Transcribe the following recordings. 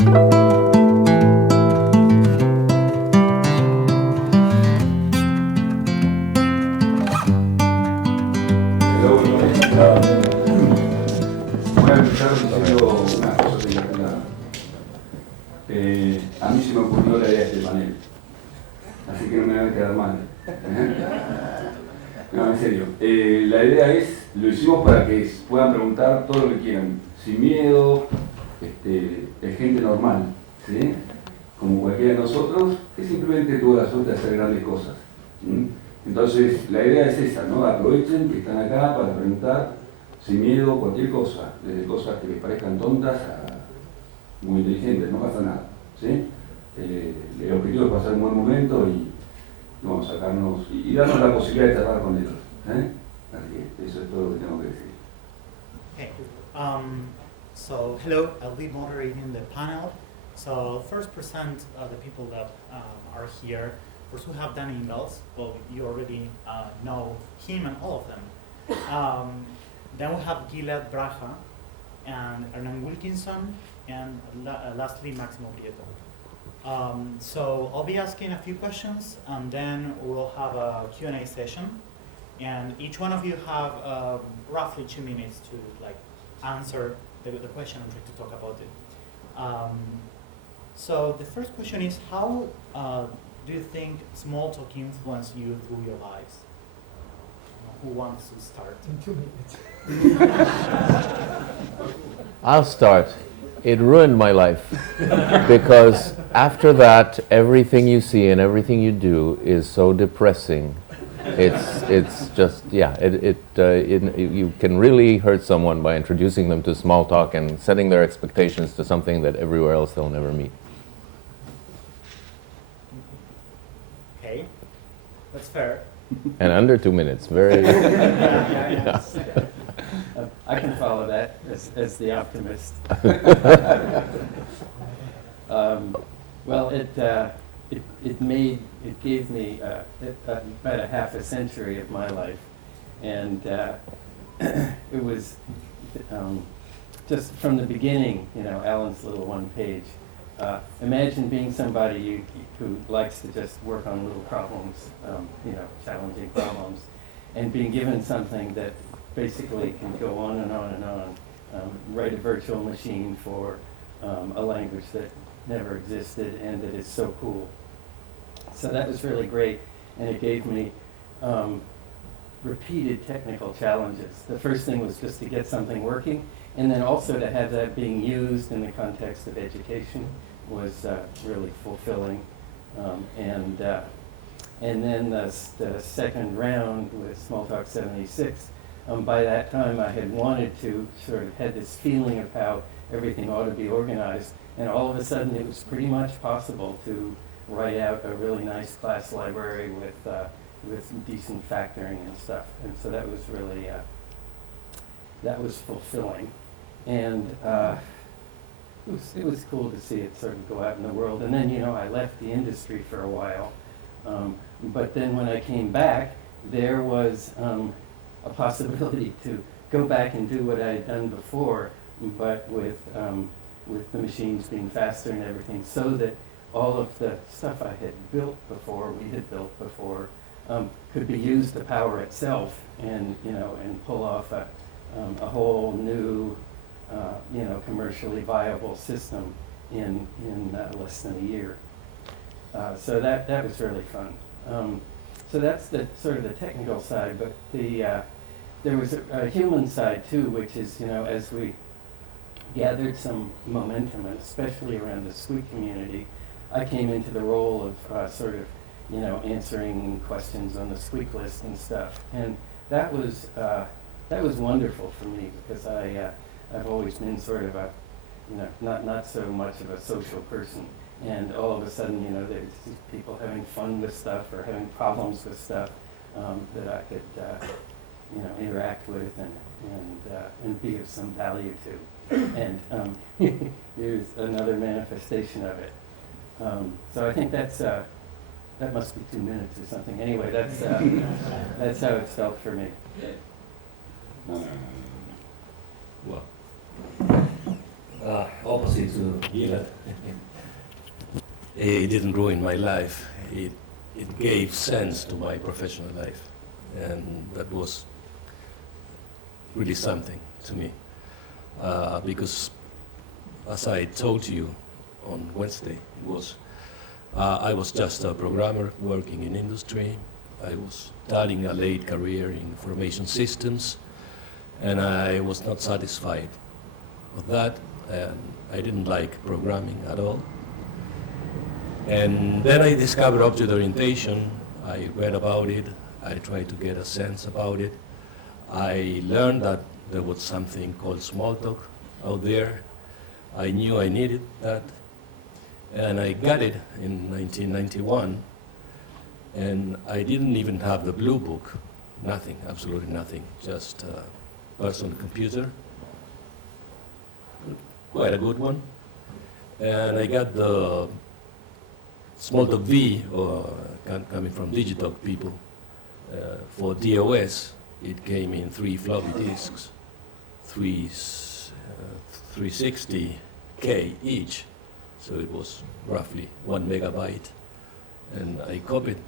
Voy a empezar diciendo unas cosas en general. A mí se me ocurrió la idea de este panel, así que no me van a quedar mal. No, en serio. La idea es, lo hicimos para que puedan preguntar todo lo que quieran, sin miedo, es gente normal, ¿sí? Como cualquiera de nosotros, que simplemente tuvo la suerte de hacer grandes cosas. Entonces, la idea es esa, ¿no? Aprovechen que están acá para preguntar sin miedo cualquier cosa, desde cosas que les parezcan tontas a muy inteligentes, no pasa nada, ¿sí? El objetivo es pasar un buen momento y vamos a sacarnos y darnos la posibilidad de charlar con ellos, ¿eh? Así que eso es todo lo que tengo que decir. Okay. So hello, I'll be moderating the panel. So first present the people that are here. First we have Dan Ingalls. Well, you already know him and all of them. Then we have Gillad, Bracha, and Hernán, Wilkinson, and lastly Máximo, Prieto. So I'll be asking a few questions, and then we'll have a Q&A session. And each one of you have roughly 2 minutes to answer the question and try to talk about it. So the first question is, how do you think small talk influenced you through your lives? Who wants to start? In 2 minutes. I'll start. It ruined my life because after that, everything you see and everything you do is so depressing. It's just, yeah, you can really hurt someone by introducing them to small talk and setting their expectations to something that everywhere else they'll never meet. Okay, that's fair. And under 2 minutes, very... Yeah. I can follow that as the optimist. Well, it gave me about a half a century of my life, and it was just from the beginning. Alan's little one page. Imagine being somebody who likes to just work on little problems, challenging problems, and being given something that basically can go on and on and on. Write a virtual machine for a language that never existed and that is so cool. So that was really great, and it gave me repeated technical challenges. The first thing was just to get something working, and then also to have that being used in the context of education was really fulfilling. And then the second round with Smalltalk 76, by that time I had wanted to sort of had this feeling of how everything ought to be organized, and all of a sudden it was pretty much possible to write out a really nice class library with decent factoring and stuff. And so that was really, that was fulfilling. And it was cool to see it sort of go out in the world. And then, I left the industry for a while. But then when I came back, there was a possibility to go back and do what I had done before, but with the machines being faster and everything, so that all of the stuff I had built before, could be used to power itself, and pull off a whole new, commercially viable system in less than a year. So that was really fun. So that's the sort of the technical side, but there was a human side too, which is, as we gathered some momentum, and especially around the Squeak community, I came into the role of sort of, answering questions on the Squeak list and stuff, and that was wonderful for me, because I've always been sort of a, not so much of a social person, and all of a sudden, there's these people having fun with stuff or having problems with stuff that I could, interact with and be of some value to, and here's another manifestation of it. So I think that must be 2 minutes or something. Anyway, that's how it felt for me. Well. opposite to Gillad. It didn't ruin my life. It gave sense to my professional life, and that was really something to me. Because, as I told you on Wednesday, I was just a programmer working in industry. I was starting a late career in information systems, and I was not satisfied with that, and I didn't like programming at all. And then I discovered object orientation. I read about it. I tried to get a sense about it. I learned that there was something called smalltalk out there. I knew I needed that, and I got it in 1991. And I didn't even have the blue book, nothing, absolutely nothing, just a personal computer, quite a good one. And I got the Smalltalk V, coming from Digitalk people, for DOS. It came in 3 floppy disks, 360K each, so it was roughly 1 megabyte. And I copied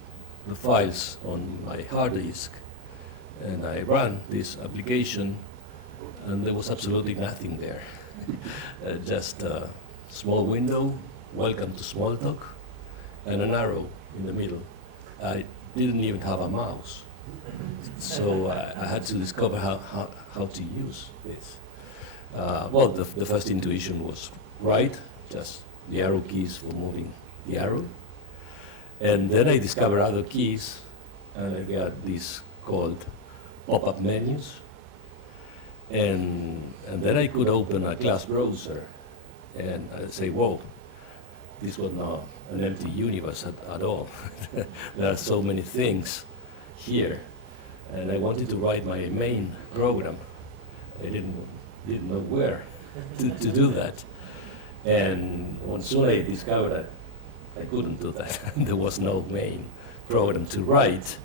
the files on my hard disk, and I ran this application, and there was absolutely nothing there. Just a small window, welcome to Smalltalk, and an arrow in the middle. I didn't even have a mouse, so I had to discover how to use this. Well, the first intuition was right, just the arrow keys for moving the arrow. And then I discovered other keys, and I got these called pop-up menus. And then I could open a class browser, and I'd say, whoa, this was not an empty universe at all. There are so many things here. And I wanted to write my main program. I didn't know where to do that. And soon I discovered that I couldn't do that. There was no main program to write.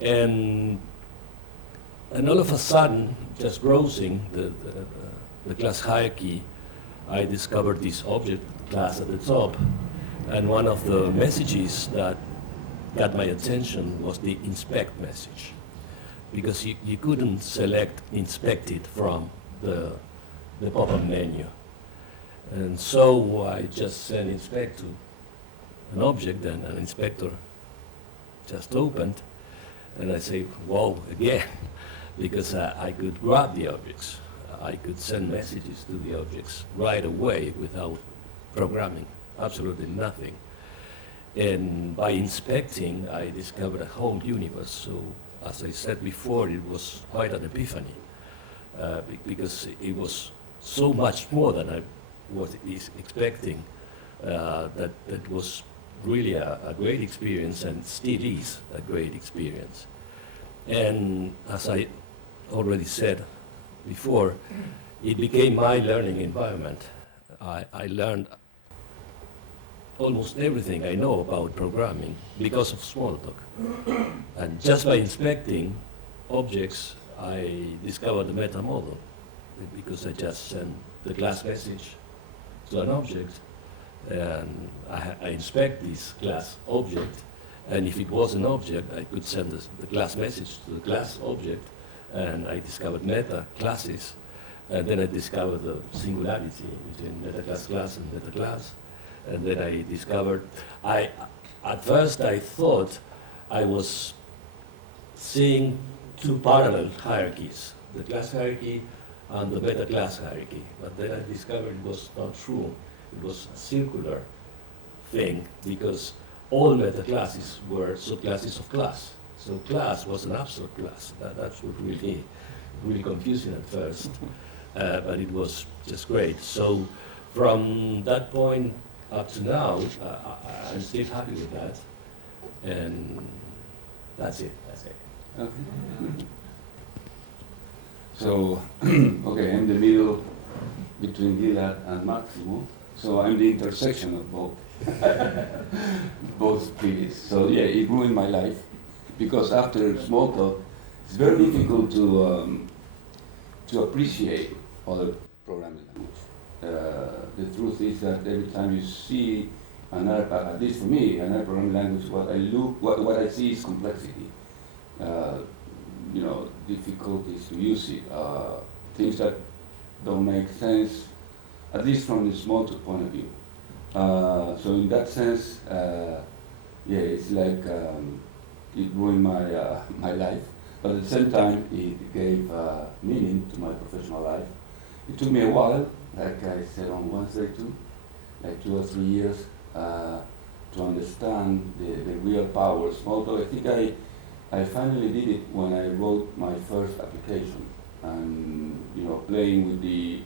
And all of a sudden, just browsing the class hierarchy, I discovered this object class at the top. And one of the messages that got my attention was the inspect message, because you couldn't select inspected from the pop-up menu. And so I just sent inspect to an object, and an inspector just opened, and I say, whoa, again, because I could grab the objects. I could send messages to the objects right away without programming, absolutely nothing. And by inspecting, I discovered a whole universe. So, as I said before, it was quite an epiphany, because it was so much more than I was expecting. That was really a great experience, and still is a great experience. And as I already said before, it became my learning environment. I learned almost everything I know about programming because of Smalltalk. And just by inspecting objects, I discovered the meta model, because I just sent the class message to an object, and I inspect this class object, and if it was an object, I could send the class message to the class object, and I discovered meta classes, and then I discovered the singularity between meta class and meta class, and then I discovered, at first I thought I was seeing 2 parallel hierarchies, the class hierarchy and the meta class hierarchy, but then I discovered it was not true. It was a circular thing, because all meta classes were subclasses of class. So class was an abstract class. That's what really confusing at first, but it was just great. So from that point up to now, I'm still happy with that, and that's it. Okay. So, okay, I'm the middle between Gillad and Máximo. So I'm the intersection of both periods. So yeah, it ruined my life, because after Smalltalk, it's very difficult to appreciate other programming languages. the truth is that every time you see another, at least for me, another programming language, what I see is complexity. Difficulties to use it, things that don't make sense, at least from the smalltalk point of view. So in that sense, it's like it ruined my life, but at the same time, it gave meaning to my professional life. It took me a while, like I said on Wednesday too, like 2 or 3 years, to understand the real power of Smalltalk. I think I finally did it when I wrote my first application, and playing with the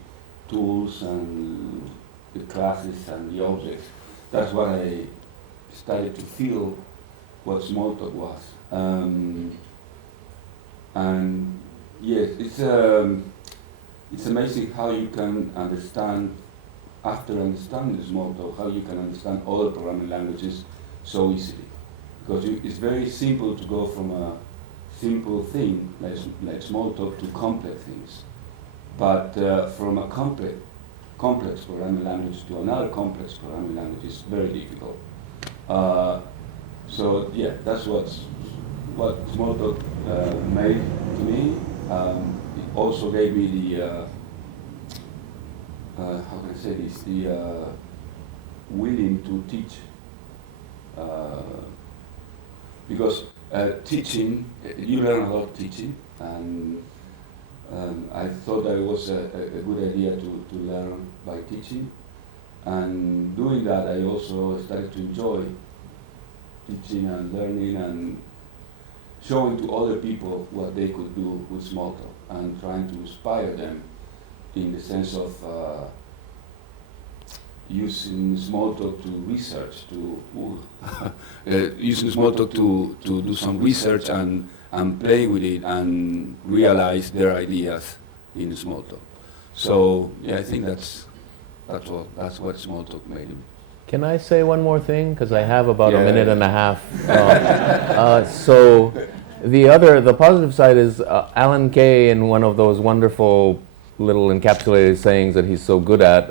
tools and the classes and the objects. That's when I started to feel what Smalltalk was. And yes, it's amazing how you can understand, after understanding Smalltalk, how you can understand other programming languages so easily. Because it's very simple to go from a simple thing like Smalltalk to complex things. But from a complex programming language to another complex programming language is very difficult. That's what Smalltalk made to me. It also gave me the how can I say this? The willing to teach, because teaching, you learn a lot teaching, and I thought that it was a good idea to learn by teaching, and doing that I also started to enjoy teaching and learning and showing to other people what they could do with Smalltalk and trying to inspire them in the sense of using Smalltalk to research, using Smalltalk to do some research and play with it and realize their ideas in Smalltalk. So I think that's what Smalltalk made it. Can I say one more thing? Because I have about a minute and a half. So the positive side is Alan Kay, in one of those wonderful little encapsulated sayings that he's so good at,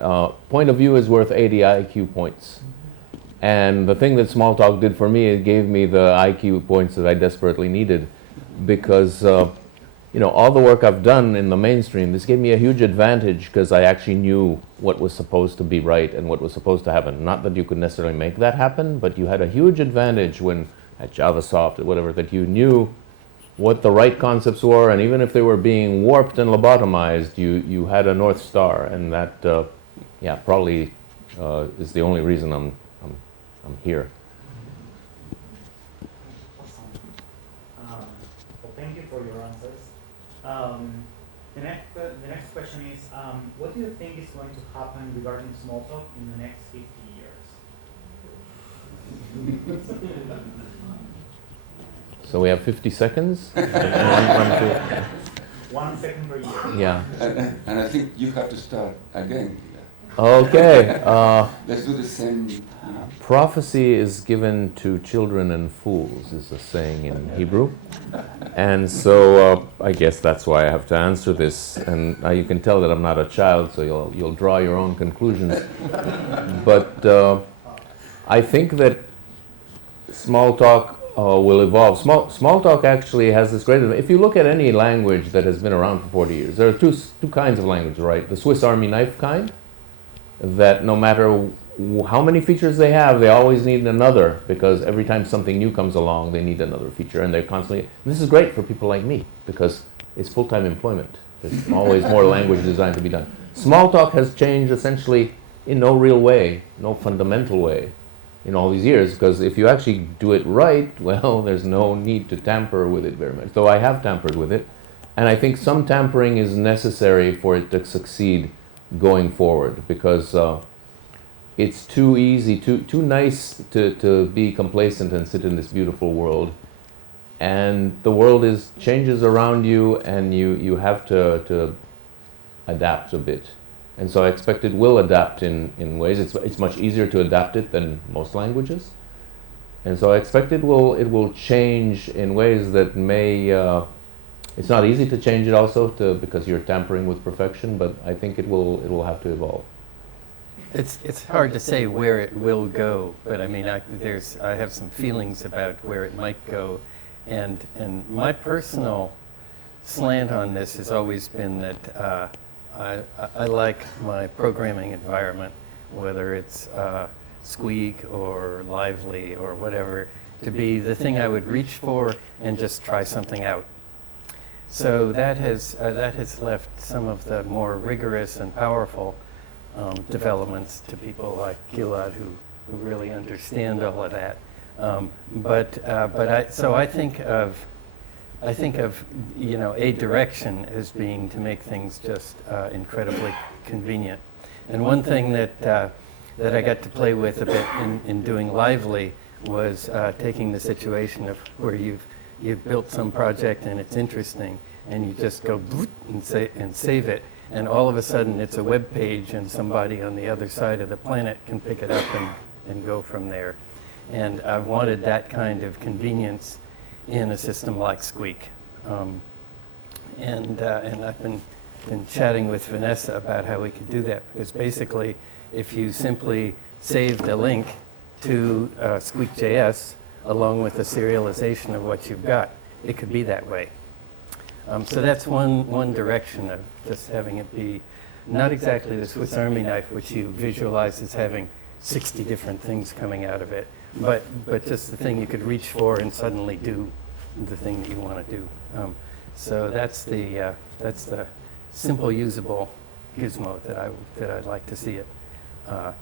point of view is worth 80 IQ points. And the thing that Smalltalk did for me, it gave me the IQ points that I desperately needed, because all the work I've done in the mainstream, this gave me a huge advantage because I actually knew what was supposed to be right and what was supposed to happen. Not that you could necessarily make that happen, but you had a huge advantage when at JavaSoft or whatever, that you knew what the right concepts were, and even if they were being warped and lobotomized, you had a North Star, and that probably is the only reason I'm here. Awesome. Thank you for your answers. The next question is, what do you think is going to happen regarding Smalltalk in the next 50 years? So we have 50 seconds. 1 second per year. Yeah. And I think you have to start again. Okay. Let's do the same. Prophecy is given to children and fools, is a saying in Hebrew. And so I guess that's why I have to answer this. And you can tell that I'm not a child, so you'll draw your own conclusions. But I think that Smalltalk will evolve. Smalltalk actually has this great... If you look at any language that has been around for 40 years, there are two kinds of language, right? The Swiss Army knife kind, that no matter how many features they have, they always need another, because every time something new comes along, they need another feature, and they're constantly... This is great for people like me, because it's full-time employment. There's always more language design to be done. Smalltalk has changed essentially in no real way, no fundamental way, in all these years, because if you actually do it right, well, there's no need to tamper with it very much. Though I have tampered with it, and I think some tampering is necessary for it to succeed going forward, because it's too easy, too nice to be complacent and sit in this beautiful world. And the world changes around you, and you have to adapt a bit. And so I expect it will adapt in ways. It's much easier to adapt it than most languages. And so I expect it will change in ways that may... it's not easy to change it also because you're tampering with perfection, but I think it will have to evolve. It's hard to say where it will go, but I mean, I have some feelings about where it might go, and my personal slant on this has always been that I like my programming environment, whether it's Squeak or Lively or whatever, to be the thing I would reach for and just try something out. So that has left some of the more rigorous and powerful developments to people like Gillad, who really understand all of that. I think of a direction as being to make things just incredibly convenient. And one thing that I got to play with a bit in doing Lively was taking the situation of where you've built some project and it's interesting, and you just go and save it, and all of a sudden it's a web page, and somebody on the other side of the planet can pick it up and go from there. And I wanted that kind of convenience in a system like Squeak. And I've been chatting with Vanessa about how we could do that, because basically if you simply saved a link to Squeak.js along with the serialization of what you've got, it could be that way. So that's one direction of just having it be not exactly the Swiss Army knife, which you visualize as having 60 different things coming out of it, but just the thing you could reach for and suddenly do the thing that you want to do. So that's the simple, usable gizmo that I'd like to see it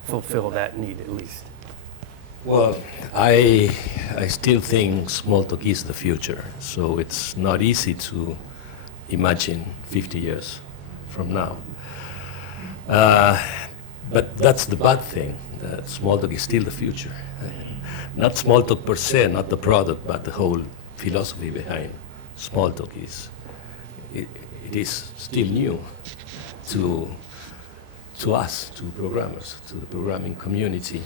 fulfill that need at least. Well, I still think Smalltalk is the future, so it's not easy to imagine 50 years from now. But that's the bad thing, that Smalltalk is still the future. Not Smalltalk per se, not the product, but the whole philosophy behind Smalltalk it is still new to us, to programmers, to the programming community.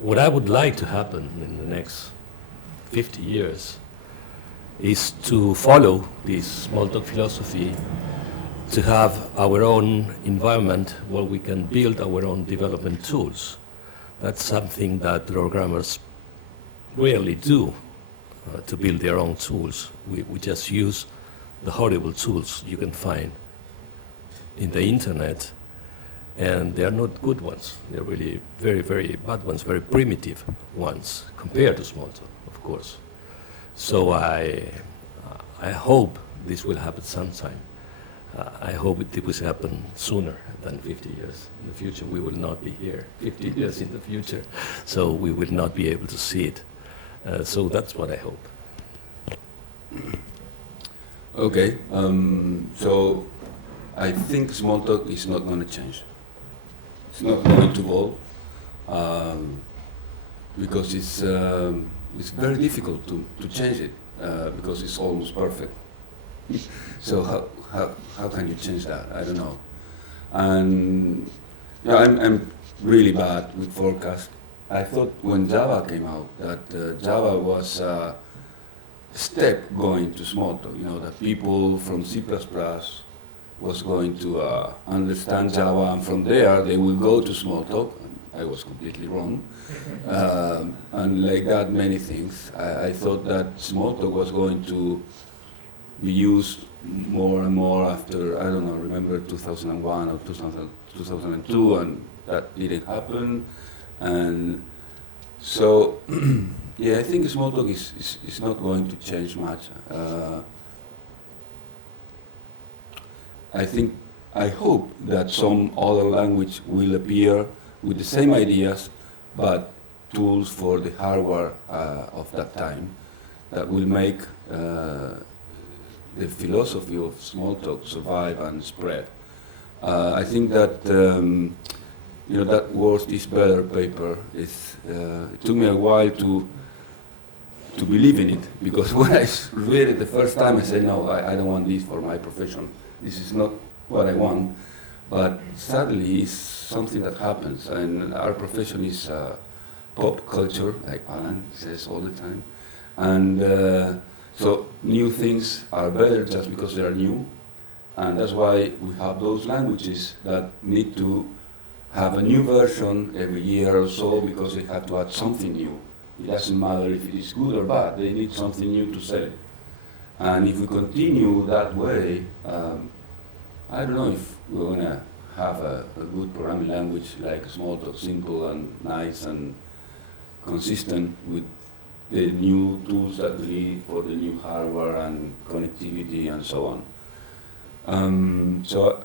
What I would like to happen in the next 50 years is to follow this Smalltalk philosophy, to have our own environment where we can build our own development tools. That's something that programmers rarely do, to build their own tools. We just use the horrible tools you can find in the internet, and they are not good ones. They're really very, very bad ones, very primitive ones compared to Smalltalk, of course. So I hope this will happen sometime. I hope it will happen sooner than 50 years in the future. We will not be here 50 years in the future, so we will not be able to see it. So that's what I hope. Okay, so I think Smalltalk is not going to change. It's not going to evolve because it's very difficult to change it because it's almost perfect. So how can you change that? I don't know. And I'm really bad with forecast. I thought when Java came out that Java was a step going to Smalltalk. That people from C++ was going to understand Java, and from there they will go to Smalltalk. I was completely wrong. And like that, many things. I thought that Smalltalk was going to be used more and more after, I don't know, remember 2001 or 2002, and that didn't happen. And so, yeah, I think Smalltalk is not going to change much. I hope that some other language will appear with the same ideas, but tools for the hardware of that time that will make the philosophy of Smalltalk survive and spread. I think that that Worse is Better paper it took me a while to believe in it, because when I read it the first time I said, no, I don't want this for my profession. This is not what I want. But sadly, it's something that happens, and our profession is pop culture, like Alan says all the time. And so new things are better just because they are new, and that's why we have those languages that need to have a new version every year or so because they have to add something new. It doesn't matter if it is good or bad, they need something new to sell. And if we continue that way, I don't know if we're going to have a good programming language like Smalltalk, simple and nice and consistent with the new tools that we need for the new hardware and connectivity and so on. So,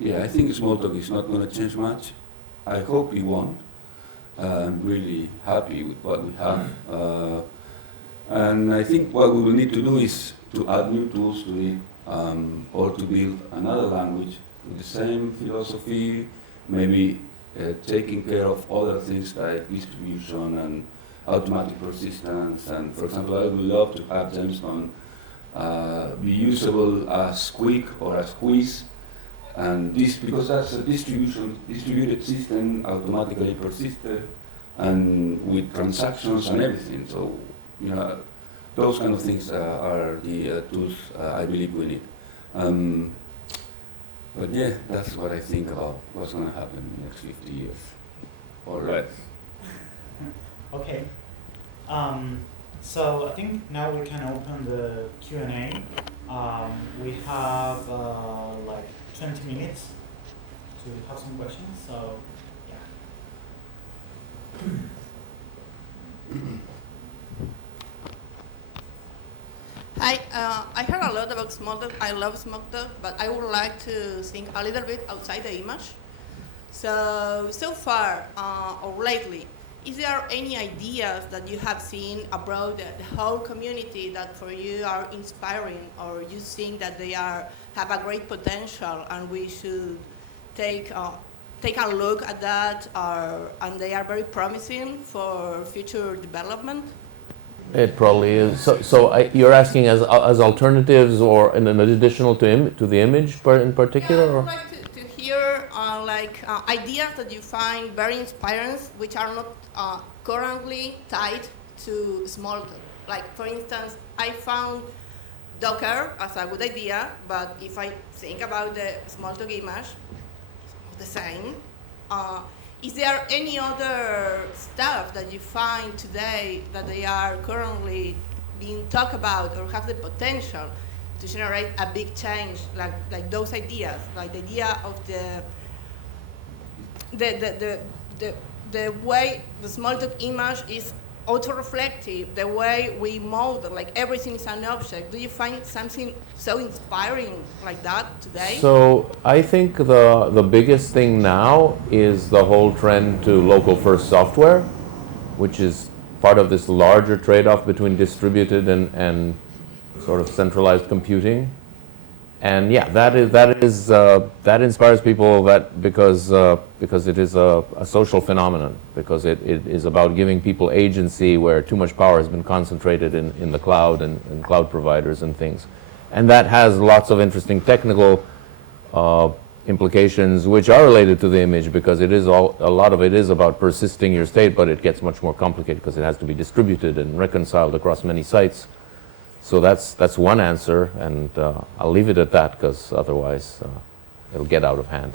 yeah, I think Smalltalk is not going to change much. I hope it won't. I'm really happy with what we have. And I think what we will need to do is to add new tools to it, or to build another language with the same philosophy, maybe taking care of other things like distribution and automatic persistence. And for example, I would love to have Jamestown be usable as quick or as quiz. And this, because that's a distributed system, automatically persisted, and with transactions and everything. So, you know, those kind of things are the tools I believe we need. But yeah, that's what I think about what's going to happen in the next 50 years or less. Okay. So I think now we can open the Q&A. We have like 20 minutes to have some questions, so yeah. Hi, I heard a lot about Smalltalk. I love Smalltalk, but I would like to think a little bit outside the image. So far, or lately, is there any ideas that you have seen abroad, the whole community that for you are inspiring, or you think that they have a great potential and we should take a look at that, and they are very promising for future development? It probably is. You're asking as alternatives or in an additional to the image in particular? Yeah, I would like to hear ideas that you find very inspiring, which are not currently tied to Smalltalk. Like, for instance, I found Docker as a good idea, but if I think about the Smalltalk image, it's the same. Is there any other stuff that you find today that they are currently being talked about or have the potential to generate a big change, like those ideas, like the idea of the way the Smalltalk image is auto-reflective, the way we model, like everything is an object. Do you find something so inspiring like that today? So I think the biggest thing now is the whole trend to local first software, which is part of this larger trade-off between distributed and sort of centralized computing. And yeah, that inspires people because it is a social phenomenon, because it is about giving people agency where too much power has been concentrated in the cloud and cloud providers and things. And that has lots of interesting technical implications which are related to the image, because a lot of it is about persisting your state, but it gets much more complicated because it has to be distributed and reconciled across many sites. So that's one answer, and I'll leave it at that, because otherwise it'll get out of hand.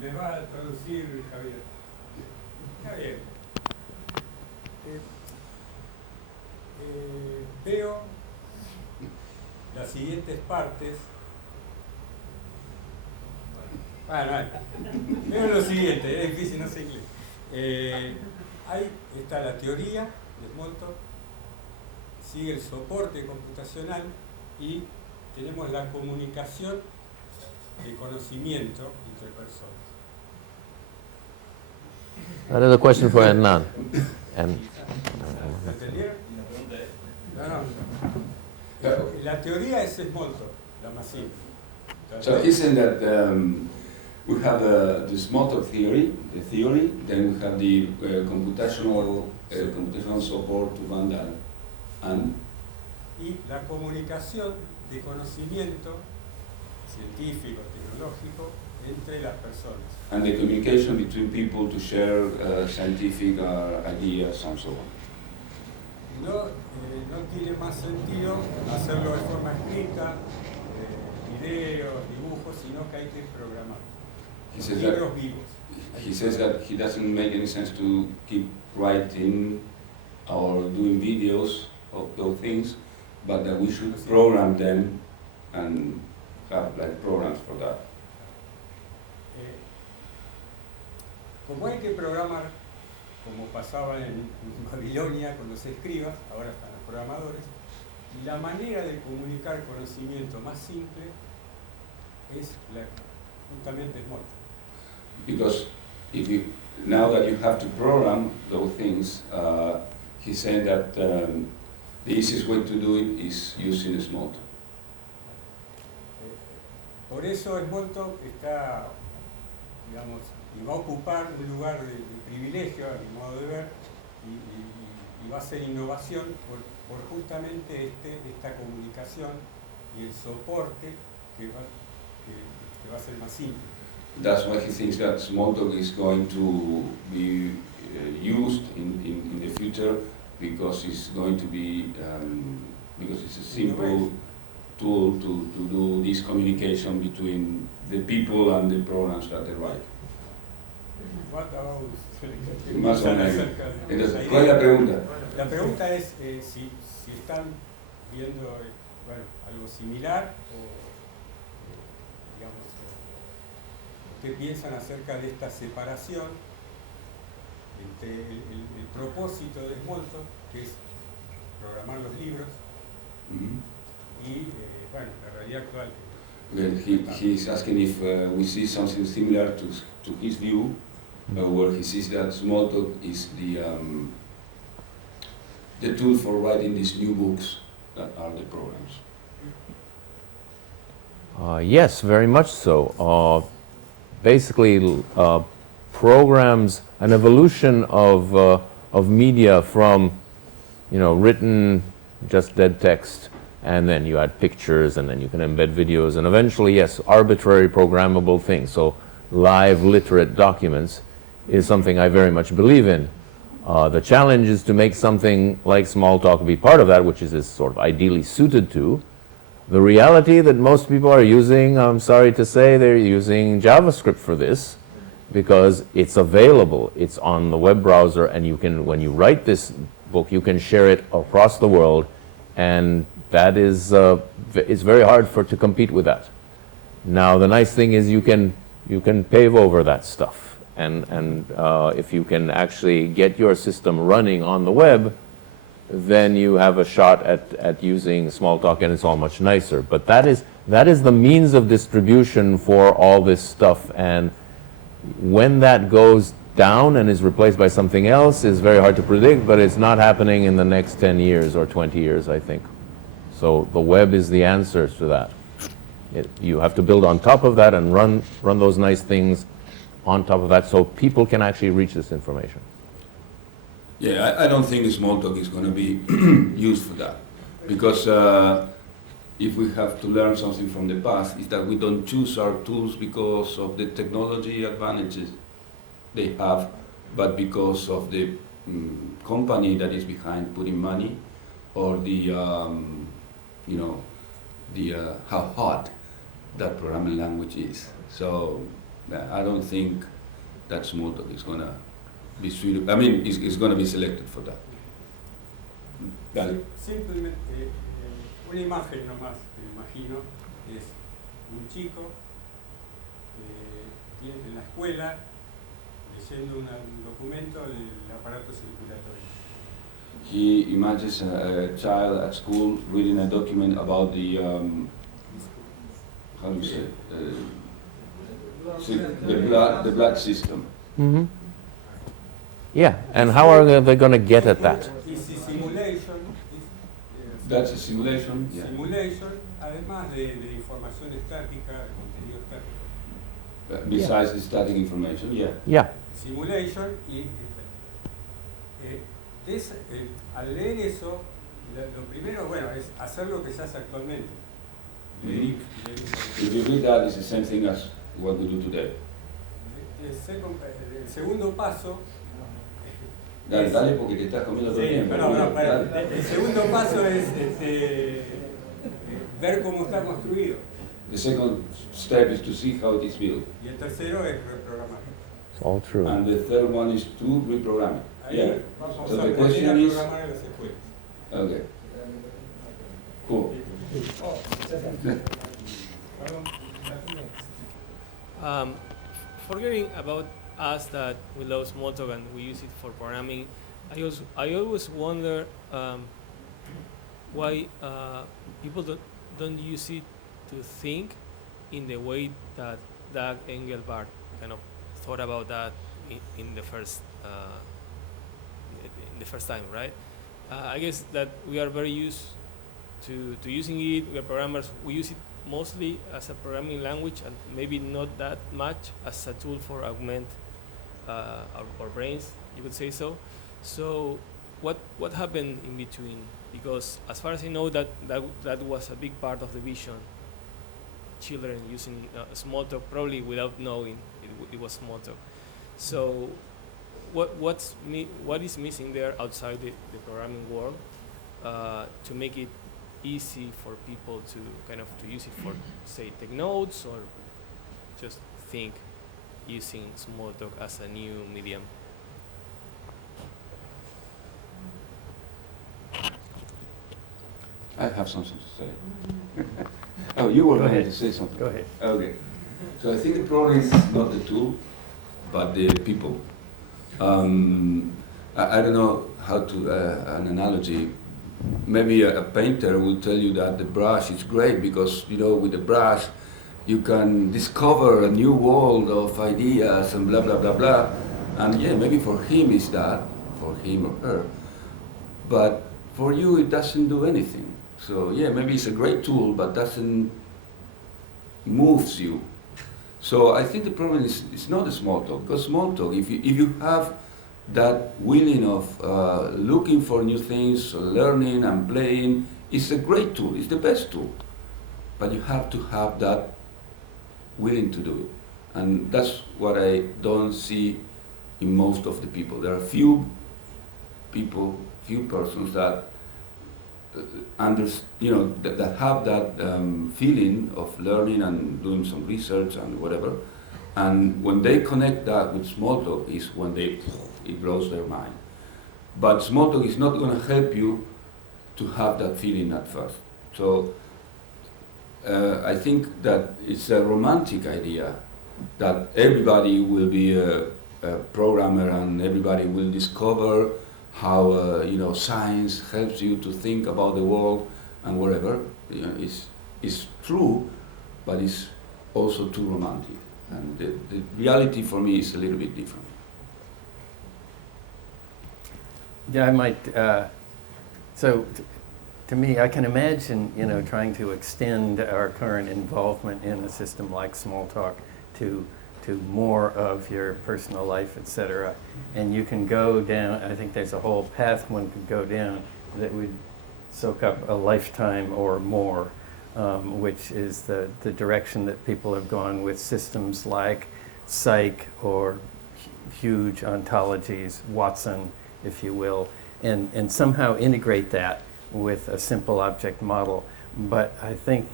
Me va a traducir Javier. Javier, veo las siguientes partes. Bueno, veo lo siguiente, es difícil, no sé inglés. Ahí está la teoría de Smalltalk, sigue el soporte computacional y tenemos la comunicación de conocimiento entre personas. That is a question for Hernán. ¿Lo entendieron? No. La teoría es Smalltalk, la masiva. So he's saying that we have the Smalltalk theory, then we have the computational support to run that. Y la comunicación de conocimiento científico, tecnológico, entre las personas. And the communication between people to share scientific ideas and so on. No tiene más sentido hacerlo de forma escrita, videos, dibujos, sino que hay que programar. He says that libros vivos. he says that he doesn't make any sense to keep writing or doing videos of those things, but that we should program them and have like programs for that. Como hay que programar, como pasaba en Babilonia con los escribas, ahora están los programadores, y la manera de comunicar conocimiento más simple es justamente smalltalk. Because if you, now that you have to program those things, he said that the easiest way to do it is using smalltalk. Por eso smalltalk está, digamos, y va a ocupar un lugar de privilegio, a mi modo de ver, y va a ser innovación por justamente esta comunicación y el soporte que va a ser más simple. That's why he thinks that smalltalk is going to be used in the future, because it's going to be because it's a simple tool to do this communication between the people and the programs that they write. Más o menos. Entonces, ¿cuál es la pregunta? La pregunta es si están viendo algo similar o digamos, ¿qué piensan acerca de esta separación entre el propósito de smalltalk, que es programar los libros, y la realidad actual? He's asking if we see something similar to his view, where he sees that smalltalk is the tool for writing these new books that are the programs. Yes, very much so. Basically, programs, an evolution of media from, written just dead text, and then you add pictures, and then you can embed videos, and eventually, yes, arbitrary programmable things. So live literate documents is something I very much believe in. The challenge is to make something like smalltalk be part of that, which is sort of ideally suited to. The reality that most people are using, I'm sorry to say, they're using JavaScript for this, because it's available, it's on the web browser, and you can, when you write this book, you can share it across the world, and that is, it's very hard to compete with that. Now, the nice thing is you can pave over that stuff, and if you can actually get your system running on the web, then you have a shot at using smalltalk, and it's all much nicer. But that is the means of distribution for all this stuff, and when that goes down and is replaced by something else is very hard to predict, but it's not happening in the next 10 years or 20 years, I think. So the web is the answer to that. You have to build on top of that and run those nice things on top of that so people can actually reach this information. Yeah, I don't think smalltalk is going to be used for that, because if we have to learn something from the past, is that we don't choose our tools because of the technology advantages they have, but because of the company that is behind putting money, or the how hot that programming language is. So I don't think that smalltalk is going to be suitable. I mean, it's going to be selected for that. Simplemente una imagen nomás, me imagino, es un chico en la escuela leyendo un documento del aparato circulatorio. He imagines a child at school reading a document about the how do you say the blood system. Mm-hmm. Yeah, and how are they going to get at that? It's a simulation. That's a simulation. Yeah. Simulation, además de información estática, de contenido estático. Besides the static information, yeah. Yeah. Simulation y al leer eso, lo primero, es hacer lo que se hace actualmente. If you read that, it's the same thing as what we do today. El segundo paso. Dale, porque te estás comiendo todo el tiempo. El segundo paso es ver cómo está construido. The second step is to see how it is built. Y el tercero es reprogramar. It's all true. And the third one is to reprogram it. Ahí Yeah. vamos So a the aprender question a is- programar en las escuelas. Okay. Cool. Forgetting about us that we love smalltalk and we use it for programming, I always wonder why people don't use it to think in the way that Engelbart kind of thought about that in the first time, right? I guess that we are very used to using it. We are programmers. We use it mostly as a programming language and maybe not that much as a tool for augment our brains, you could say so. So what happened in between? Because as far as I know, that was a big part of the vision. Children using smalltalk, probably without knowing it was smalltalk. So what is missing there outside the programming world to make it easy for people to kind of to use it for, say, take notes or just think using smalltalk as a new medium? I have something to say. Oh, you were Go going ahead. to say something. Go ahead. Okay. So I think the problem is not the tool, but the people. I don't know how to, an analogy. Maybe a painter will tell you that the brush is great because, you know, with the brush you can discover a new world of ideas and blah, blah, blah, blah. And yeah, maybe for him it's that, for him or her. But for you it doesn't do anything. So yeah, maybe it's a great tool, but doesn't moves you. So I think the problem is it's not the small talk, because small talk, if you have that willing of looking for new things, learning and playing, it's a great tool, it's the best tool. But you have to have that willing to do it. And that's what I don't see in most of the people. There are few people, few persons that that have that feeling of learning and doing some research and whatever. And when they connect that with Smalltalk is when it blows their mind. But Smalltalk is not going to help you to have that feeling at first. So I think that it's a romantic idea that everybody will be a programmer and everybody will discover how science helps you to think about the world and whatever. It's true, but it's also too romantic. And the reality for me is a little bit different. Yeah, I might. To me, I can imagine, trying to extend our current involvement in a system like Smalltalk to more of your personal life, etc. And you can go down. I think there's a whole path one could go down that would soak up a lifetime or more, which is the direction that people have gone with systems like Psych or huge ontologies, Watson, if you will, and somehow integrate that with a simple object model. But I think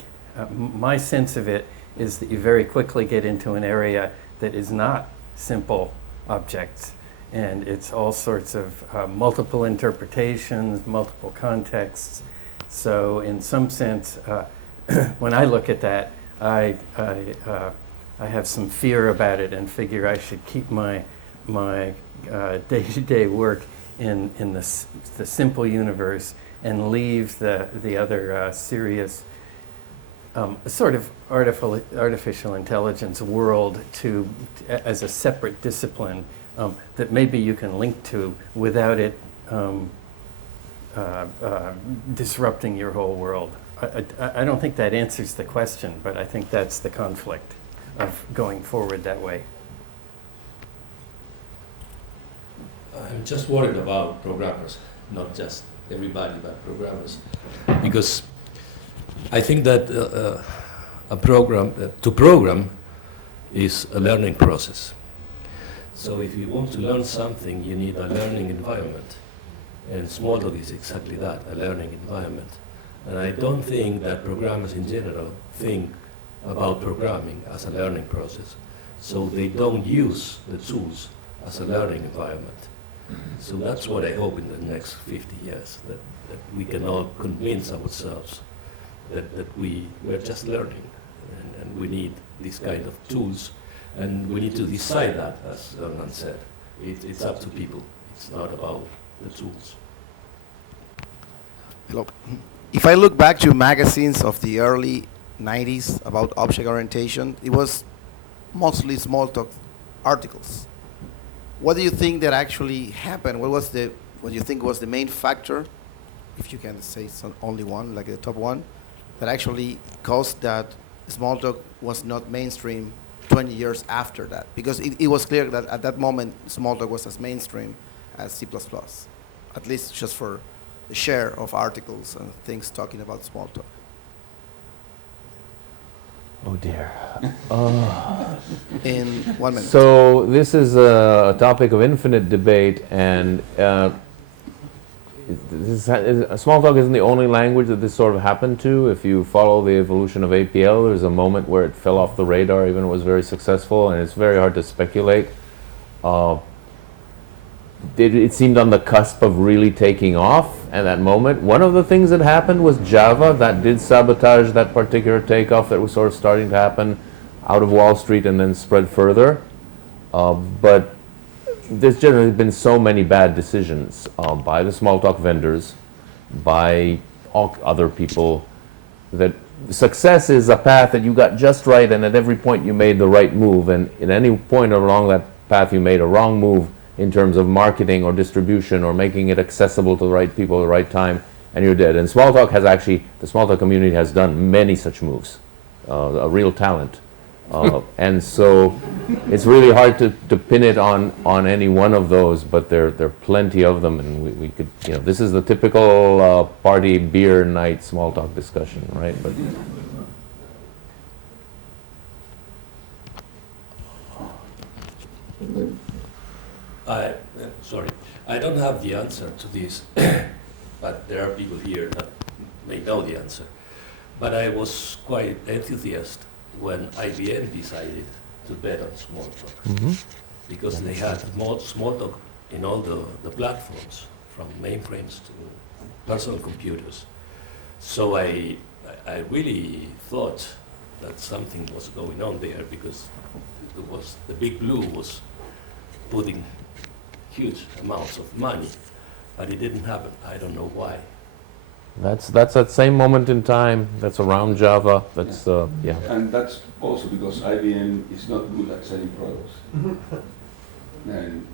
my sense of it is that you very quickly get into an area that is not simple objects, and it's all sorts of multiple interpretations, multiple contexts. So in some sense, when I look at that, I have some fear about it and figure I should keep my day-to-day work in the simple universe and leave the other serious sort of artificial intelligence world as a separate discipline that maybe you can link to without it disrupting your whole world. I don't think that answers the question, but I think that's the conflict of going forward that way. I'm just worried about programmers, not just everybody, but programmers, because I think that to program is a learning process. So if you want to learn something, you need a learning environment, and Smalltalk is exactly that, a learning environment. And I don't think that programmers in general think about programming as a learning process. So they don't use the tools as a learning environment. So that's what I hope in the next 50 years, that we can all convince ourselves that we're just learning, and we need this kind of tools, and we need to decide that, as Hernán said. It's up to people. It's not about the tools. Hello. If I look back to magazines of the early 90s about object orientation, it was mostly small talk articles. What do you think that actually happened? What do you think was the main factor, if you can say only one, like the top one, that actually caused that Smalltalk was not mainstream 20 years after that? Because it was clear that at that moment, Smalltalk was as mainstream as C++, at least just for the share of articles and things talking about Smalltalk. Oh dear. In 1 minute. So this is a topic of infinite debate, and Smalltalk isn't the only language that this sort of happened to. If you follow the evolution of APL, there's a moment where it fell off the radar, even though it was very successful, and it's very hard to speculate. It seemed on the cusp of really taking off at that moment. One of the things that happened was Java that did sabotage that particular takeoff that was sort of starting to happen out of Wall Street and then spread further. But there's generally been so many bad decisions by the Smalltalk vendors, by all other people, that success is a path that you got just right, and at every point you made the right move, and at any point along that path you made a wrong move in terms of marketing or distribution or making it accessible to the right people at the right time, and you're dead. And Smalltalk has actually, the Smalltalk community has done many such moves, a real talent. And so it's really hard to pin it on any one of those, but there are plenty of them, and we could, this is the typical party beer night Smalltalk discussion, right? But Sorry, I don't have the answer to this, but there are people here that may know the answer. But I was quite enthusiastic when IBM decided to bet on Smalltalk, because they had Smalltalk in all the platforms, from mainframes to personal computers. So I really thought that something was going on there, because the Big Blue was putting huge amounts of money, but it didn't happen. I don't know why. that's that same moment in time. That's around Java. That's And that's also because IBM is not good at selling products. And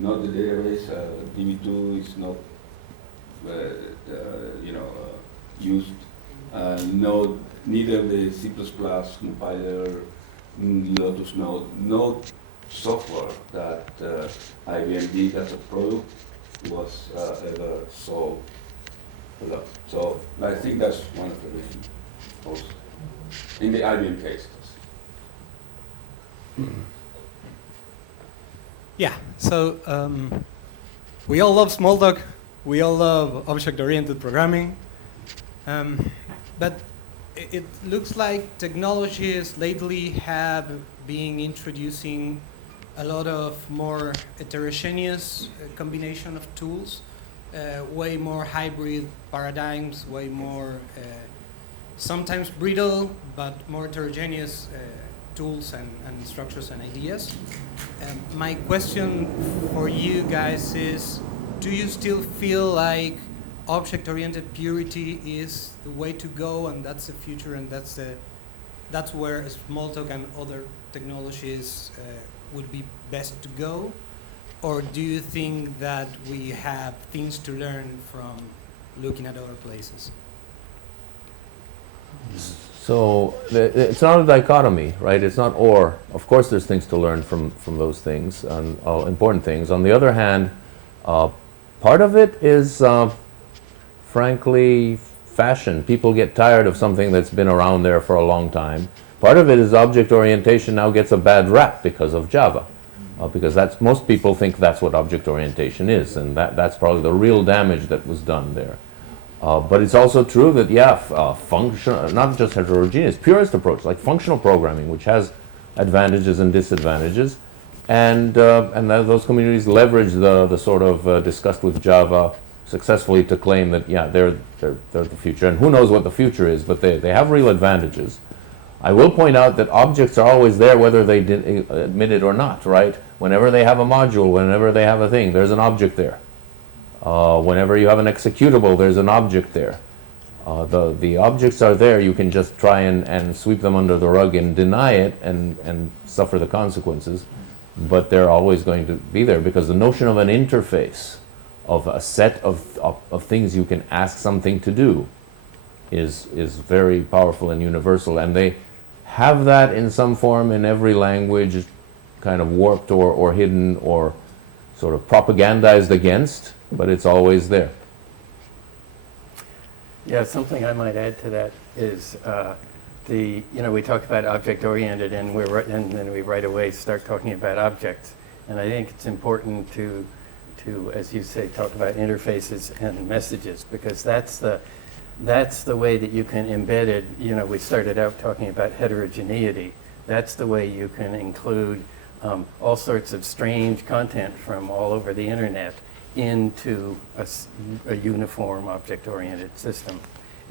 not the database, DB2 is not used. Neither the C++ compiler, Lotus Node, no software that IBM did as a product was ever sold a lot. So I think that's one of the reasons also, in the IBM case. Yeah, so we all love Smalltalk, we all love object-oriented programming, but it looks like technologies lately have been introducing a lot of more heterogeneous combination of tools, way more hybrid paradigms, way more sometimes brittle but more heterogeneous tools and structures and ideas. My question for you guys is, do you still feel like object-oriented purity is the way to go, and that's the future, and that's where Smalltalk and other technologies would be best to go? Or do you think that we have things to learn from looking at other places? So it's not a dichotomy, right? It's not or. Of course there's things to learn from those things, and important things. On the other hand, part of it is frankly fashion. People get tired of something that's been around there for a long time. Part of it is object orientation now gets a bad rap because of Java. Because most people think that's what object orientation is, and that's probably the real damage that was done there. But it's also true that, not just heterogeneous, purist approach, like functional programming, which has advantages and disadvantages, and those communities leverage the sort of discussed with Java successfully to claim that, they're the future. And who knows what the future is, but they have real advantages. I will point out that objects are always there whether they admit it or not, right? Whenever they have a module, whenever they have a thing, there's an object there. Whenever you have an executable, there's an object there. The objects are there. You can just try and sweep them under the rug and deny it and suffer the consequences. But they're always going to be there, because the notion of an interface, of a set of things you can ask something to do, is very powerful and universal. And they have that in some form in every language, kind of warped or hidden or sort of propagandized against, but it's always there. Yeah, something I might add to that is we talk about object-oriented, and then we right away start talking about objects. And I think it's important to, as you say, talk about interfaces and messages, because that's the way that you can embed it. We started out talking about heterogeneity. That's the way you can include all sorts of strange content from all over the internet into a uniform object-oriented system.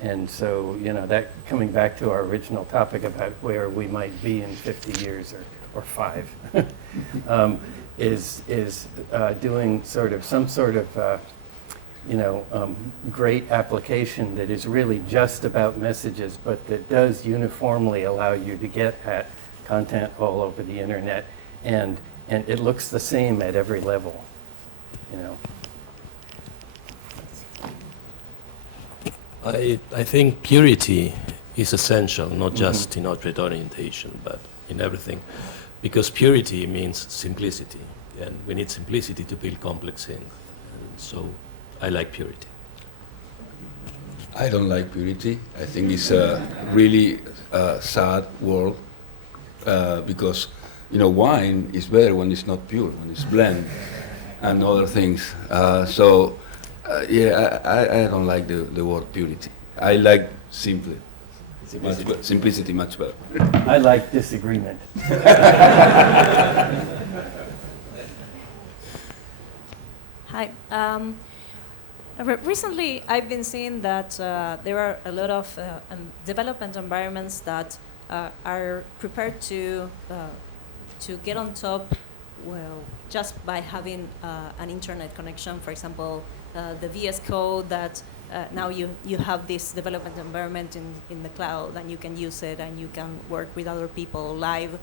And so, that coming back to our original topic about where we might be in 50 years or 5, is doing some sort of great application that is really just about messages, but that does uniformly allow you to get at content all over the internet, and it looks the same at every level. I think purity is essential, not just in object orientation, but in everything, because purity means simplicity, and we need simplicity to build complex things. And so I like purity. I don't like purity. I think it's a really sad world, because wine is better when it's not pure, when it's blend and other things. I don't like the word purity. I like simplicity much better. I like disagreement. Hi. Recently, I've been seeing that there are a lot of development environments that are prepared to get on top, just by having an internet connection. For example, the VS Code that now you have this development environment in the cloud, and you can use it and you can work with other people live.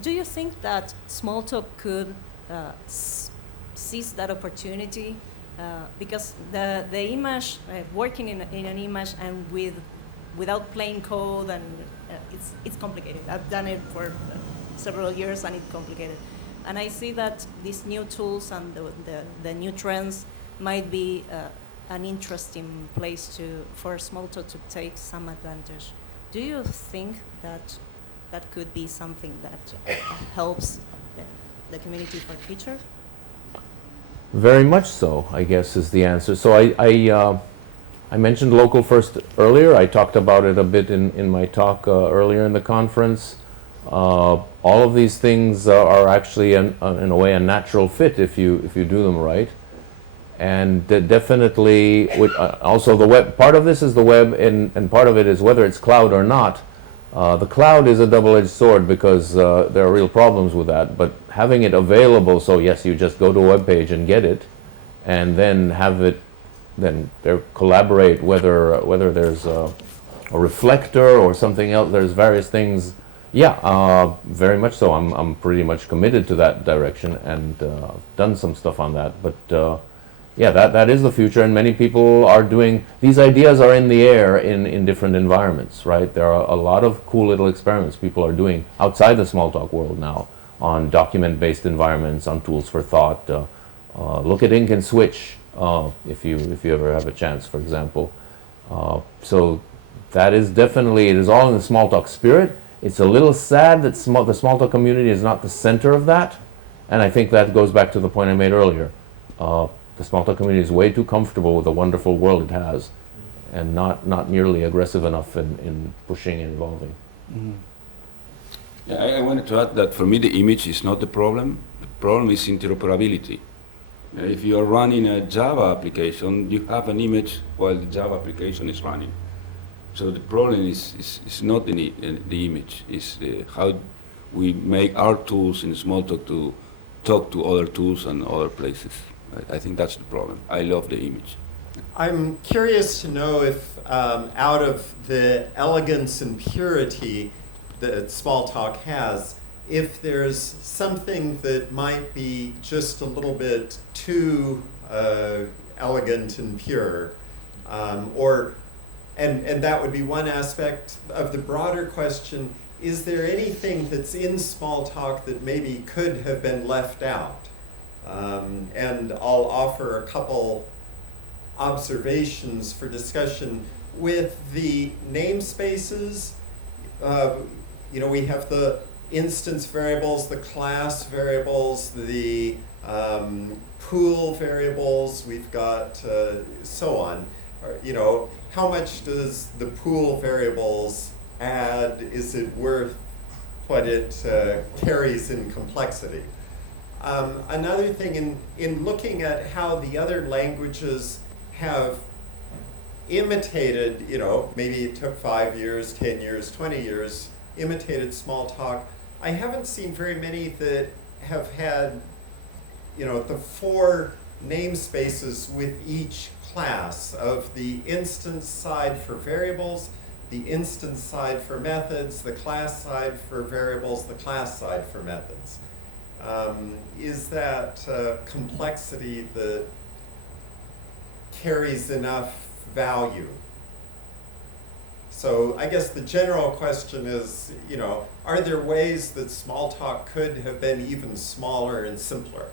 Do you think that Smalltalk could seize that opportunity? Because the image, working in an image and without plain code, and it's complicated. I've done it for several years and it's complicated. And I see that these new tools and the new trends might be an interesting place for Smalltalk to take some advantage. Do you think that could be something that helps the community for the future? Very much so, I guess, is the answer. So I mentioned local first earlier. I talked about it a bit in my talk earlier in the conference. All of these things are actually, in a way, a natural fit if you do them right. And definitely, also the web. Part of this is the web, and part of it is whether it's cloud or not. The cloud is a double-edged sword, because there are real problems with that. But having it available, so yes, you just go to a web page and get it, and then have it, then there collaborate. Whether there's a reflector or something else, there's various things. Yeah, very much so. I'm pretty much committed to that direction, and I've done some stuff on that. But yeah, that is the future, and many people are doing, these ideas are in the air in different environments, right? There are a lot of cool little experiments people are doing outside the Smalltalk world now on document-based environments, on tools for thought. Look at Ink and Switch if you ever have a chance, for example. So that is definitely, it is all in the Smalltalk spirit. It's a little sad that the Smalltalk community is not the center of that, and I think that goes back to the point I made earlier. the Smalltalk community is way too comfortable with the wonderful world it has, and not nearly aggressive enough in pushing and evolving. Mm-hmm. Yeah, I wanted to add that for me the image is not the problem. The problem is interoperability. If you are running a Java application, you have an image while the Java application is running. So the problem is not in the image, it's how we make our tools in Smalltalk to talk to other tools and other places. I think that's the problem. I love the image. I'm curious to know if out of the elegance and purity that Smalltalk has, if there's something that might be just a little bit too elegant and pure, and that would be one aspect of the broader question. Is there anything that's in Smalltalk that maybe could have been left out? And I'll offer a couple observations for discussion. With the namespaces, we have the instance variables, the class variables, the pool variables, we've got so on. How much does the pool variables add? Is it worth what it carries in complexity? Another thing, in looking at how the other languages have imitated, maybe it took 5 years, 10 years, 20 years, imitated Smalltalk, I haven't seen very many that have had, the 4 namespaces with each class of the instance side for variables, the instance side for methods, the class side for variables, the class side for methods. Is that complexity that carries enough value? So I guess the general question is, are there ways that Smalltalk could have been even smaller and simpler?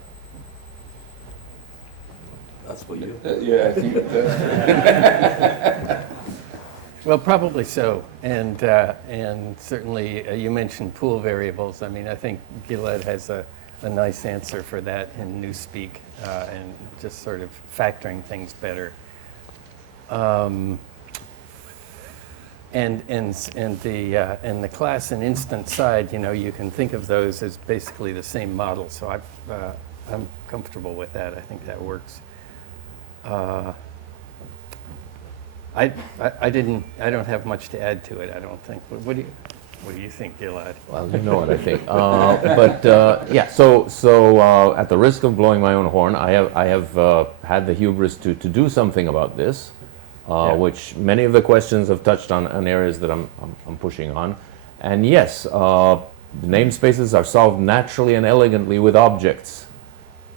That's for you. Yeah, I think that. Well, probably so, and certainly you mentioned pool variables. I mean, I think Gillad has a nice answer for that in Newspeak, and just sort of factoring things better. And the class and instance side, you can think of those as basically the same model. So I'm comfortable with that. I think that works. I don't have much to add to it, I don't think. What do you think, Gillad? Well, you know what I think. Yeah, so at the risk of blowing my own horn, I have had the hubris to do something about this, which many of the questions have touched on areas that I'm pushing on. And yes, namespaces are solved naturally and elegantly with objects.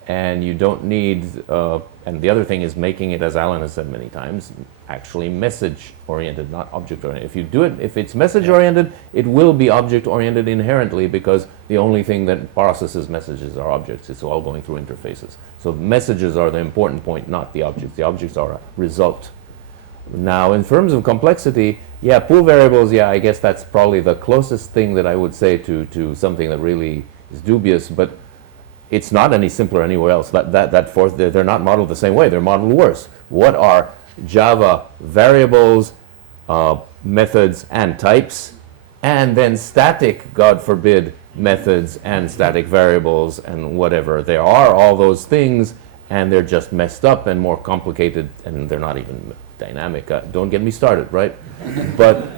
And you don't need, and the other thing is making it, as Alan has said many times, actually message-oriented, not object-oriented. If you do it, if it's message-oriented, it will be object-oriented inherently, because the only thing that processes messages are objects. It's all going through interfaces. So messages are the important point, not the objects. The objects are a result. Now, in terms of complexity, yeah, pool variables, yeah, I guess that's probably the closest thing that I would say to something that really is dubious, but it's not any simpler anywhere else. They're not modeled the same way. They're modeled worse. What are Java variables, methods, and types, and then static, God forbid, methods and static variables and whatever? There are all those things, and they're just messed up and more complicated, and they're not even dynamic. Don't get me started, right? But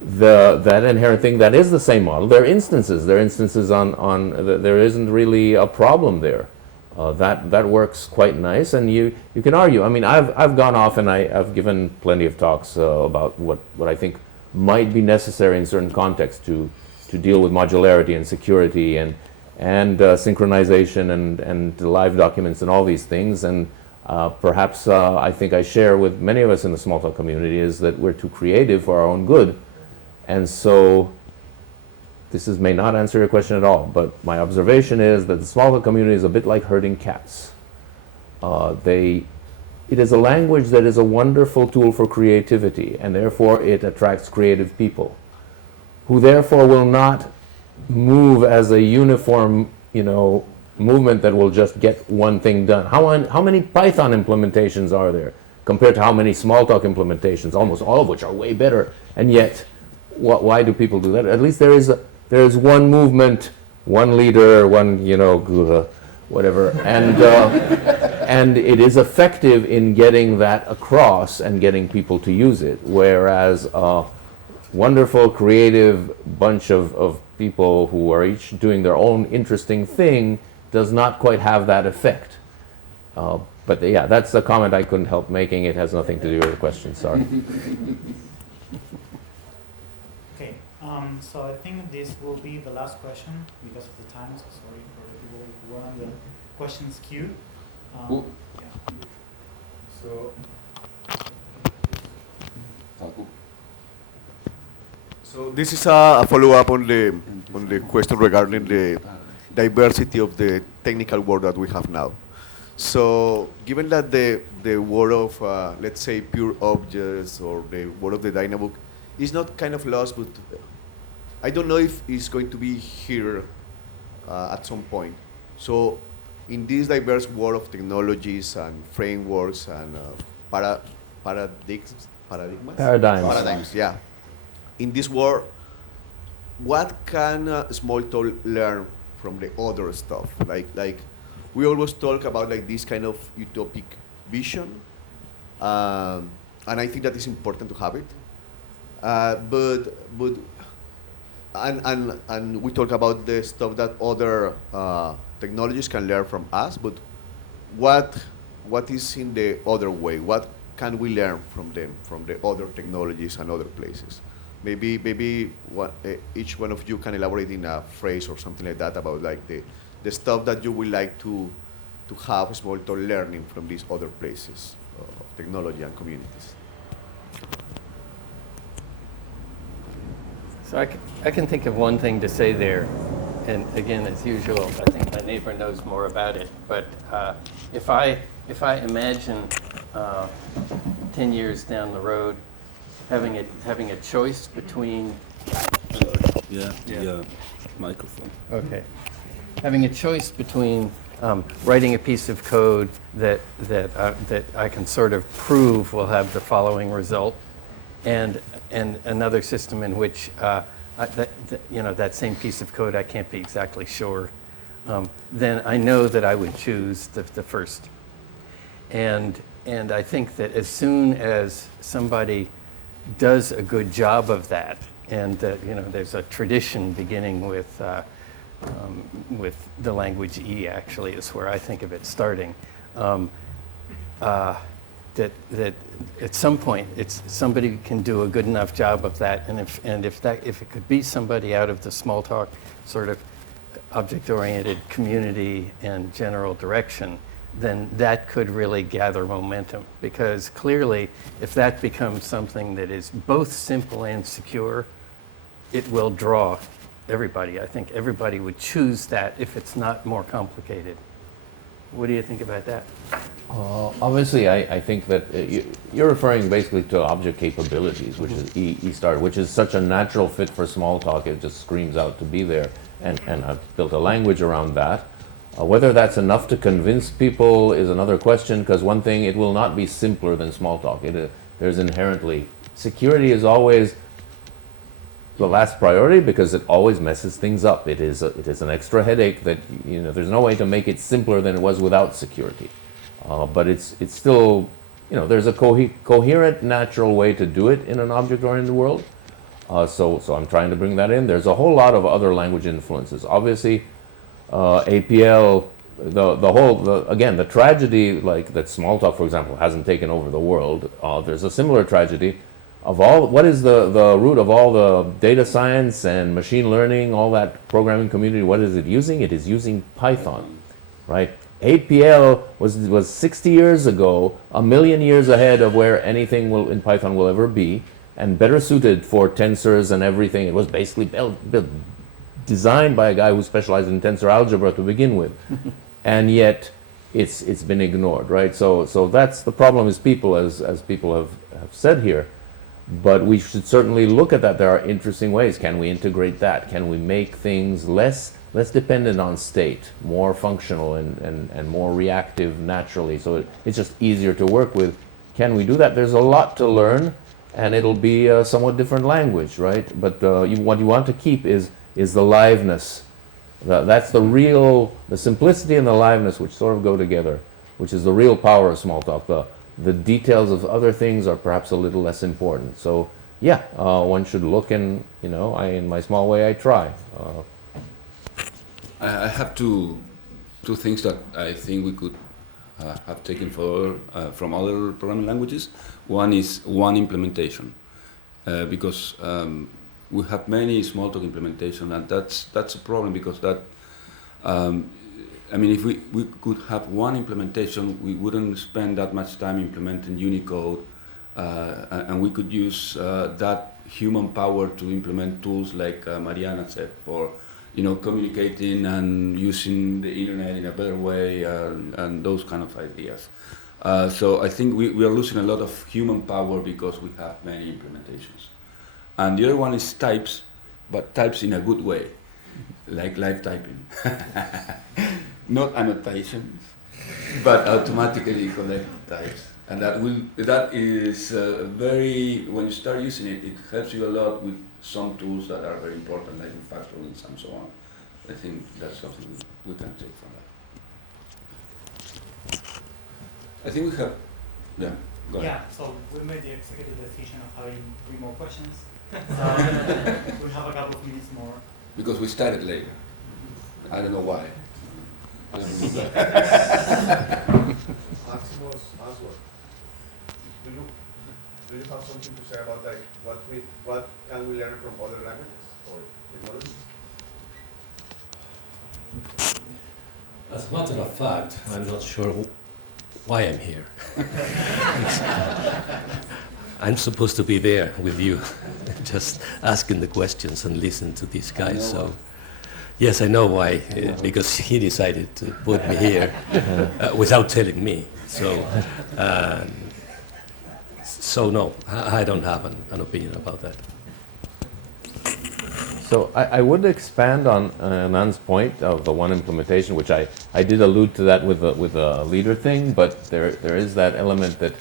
that inherent thing, that is the same model. There are instances. There are instances there isn't really a problem there. That works quite nice, and you can argue. I mean, I've gone off and I've given plenty of talks about what I think might be necessary in certain contexts to deal with modularity and security and synchronization and live documents and all these things. And perhaps I think I share with many of us in the Smalltalk community is that we're too creative for our own good. And so this may not answer your question at all, but my observation is that the Smalltalk community is a bit like herding cats. It is a language that is a wonderful tool for creativity, and therefore it attracts creative people, who therefore will not move as a uniform, movement that will just get one thing done. How many Python implementations are there compared to how many Smalltalk implementations, almost all of which are way better, and yet why do people do that? At least there is one movement, one leader, one, whatever, and it is effective in getting that across and getting people to use it, whereas a wonderful, creative bunch of people who are each doing their own interesting thing does not quite have that effect. But yeah, that's a comment I couldn't help making. It has nothing to do with the question, sorry. Okay, so I think this will be the last question because of the time, so sorry for the people who are on the questions queue. Yeah. So this is a follow-up on the question regarding the diversity of the technical world that we have now. So given that the world of, let's say, pure objects or the world of the Dynabook is not kind of lost, but I don't know if it's going to be here at some point. So in this diverse world of technologies and frameworks and paradigms, yeah. In this world, what can Smalltalk learn from the other stuff? Like we always talk about like this kind of utopic vision, and I think that is important to have it. And we talk about the stuff that other technologies can learn from us. But what is in the other way? What can we learn from them, from the other technologies and other places? Maybe each one of you can elaborate in a phrase or something like that about like the stuff that you would like to have Smalltalk learning from these other places of technology and communities. So I can think of one thing to say there, and again, as usual, I think my neighbor knows more about it. But if I imagine 10 years down the road, having a choice between microphone. Okay, having a choice between writing a piece of code that I can sort of prove will have the following result, and another system in which that same piece of code I can't be exactly sure, then I know that I would choose the first. And I think that as soon as somebody does a good job of that, and there's a tradition beginning with the language E, actually, is where I think of it starting. That at some point somebody can do a good enough job of that, and if it could be somebody out of the Smalltalk sort of object-oriented community and general direction, then that could really gather momentum. Because clearly, if that becomes something that is both simple and secure, it will draw everybody. I think everybody would choose that if it's not more complicated. What do you think about that? Obviously, I think that you're referring basically to object capabilities, which is E star, which is such a natural fit for Smalltalk. It just screams out to be there, and I've built a language around that. Whether that's enough to convince people is another question, because one thing, it will not be simpler than Smalltalk. There's inherently, security is always the last priority because it always messes things up. It is an extra headache that, there's no way to make it simpler than it was without security. But it's still, there's a coherent, natural way to do it in an object-oriented world. So I'm trying to bring that in. There's a whole lot of other language influences. Obviously, APL, again, the tragedy, like that Smalltalk, for example, hasn't taken over the world. There's a similar tragedy of what is the root of all the data science and machine learning, all that programming community. What is it using? It is using Python, right? APL was 60 years ago, a million years ahead of where anything in Python will ever be, and better suited for tensors and everything. It was basically designed by a guy who specialized in tensor algebra to begin with, and yet it's been ignored, right? So that's the problem, is people, as people have said here. But we should certainly look at that. There are interesting ways. Can we integrate that? Can we make things less less dependent on state, more functional and more reactive naturally. So it's just easier to work with. Can we do that? There's a lot to learn, and it'll be a somewhat different language, right? But what you want to keep is the liveness. That's the simplicity and the liveness which sort of go together, which is the real power of small talk. The details of other things are perhaps a little less important. So yeah, one should look, and in my small way I try. I have two things that I think we could have taken from other programming languages. One is one implementation, because we have many Smalltalk implementation, and that's a problem, because that if we could have one implementation, we wouldn't spend that much time implementing Unicode, and we could use that human power to implement tools like Mariana said, for communicating and using the internet in a better way, and those kind of ideas. So I think we are losing a lot of human power because we have many implementations. And the other one is types, but types in a good way, like live typing. Not annotations, but automatically collect types. And that is very, when you start using it, it helps you a lot with some tools that are very important, like refactoring and so on. I think that's something we can take from that. I think we have, yeah, go ahead. Yeah, so we made the executive decision of having 3 more questions. So we'll have a couple of minutes more. Because we started late. I don't know why. Máximo's answer. Do you have something to say about what can we learn from other languages or technologies? As a matter of fact, I'm not sure why I'm here. I'm supposed to be there with you, just asking the questions and listen to these guys. So, yes, I know why, because he decided to put me here without telling me. So no, I don't have an opinion about that. So I would expand on Hernán's point of the one implementation, which I did allude to that with the leader thing, but there is that element that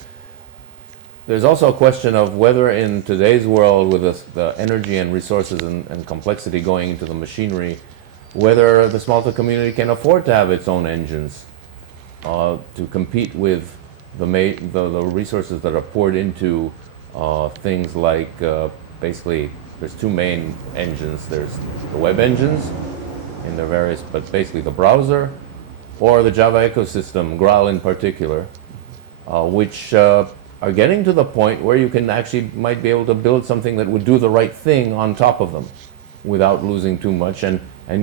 there's also a question of whether in today's world, with the energy and resources and complexity going into the machinery, whether the Smalltalk community can afford to have its own engines to compete with the resources that are poured into things like basically there's 2 main engines. There's the web engines in their various, but basically the browser or the Java ecosystem, Graal in particular, which are getting to the point where you can actually might be able to build something that would do the right thing on top of them without losing too much and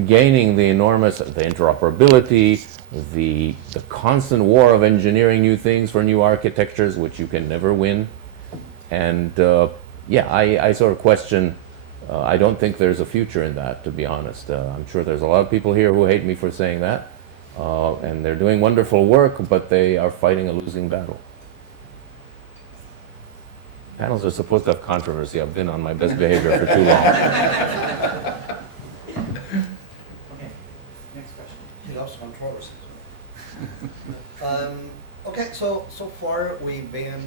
gaining the enormous, the interoperability, the constant war of engineering new things for new architectures, which you can never win. And I sort of question, I don't think there's a future in that, to be honest. I'm sure there's a lot of people here who hate me for saying that, and they're doing wonderful work, but they are fighting a losing battle. Panels are supposed to have controversy. I've been on my best behavior for too long. Okay, next question. He loves controversy. Okay, so far we've been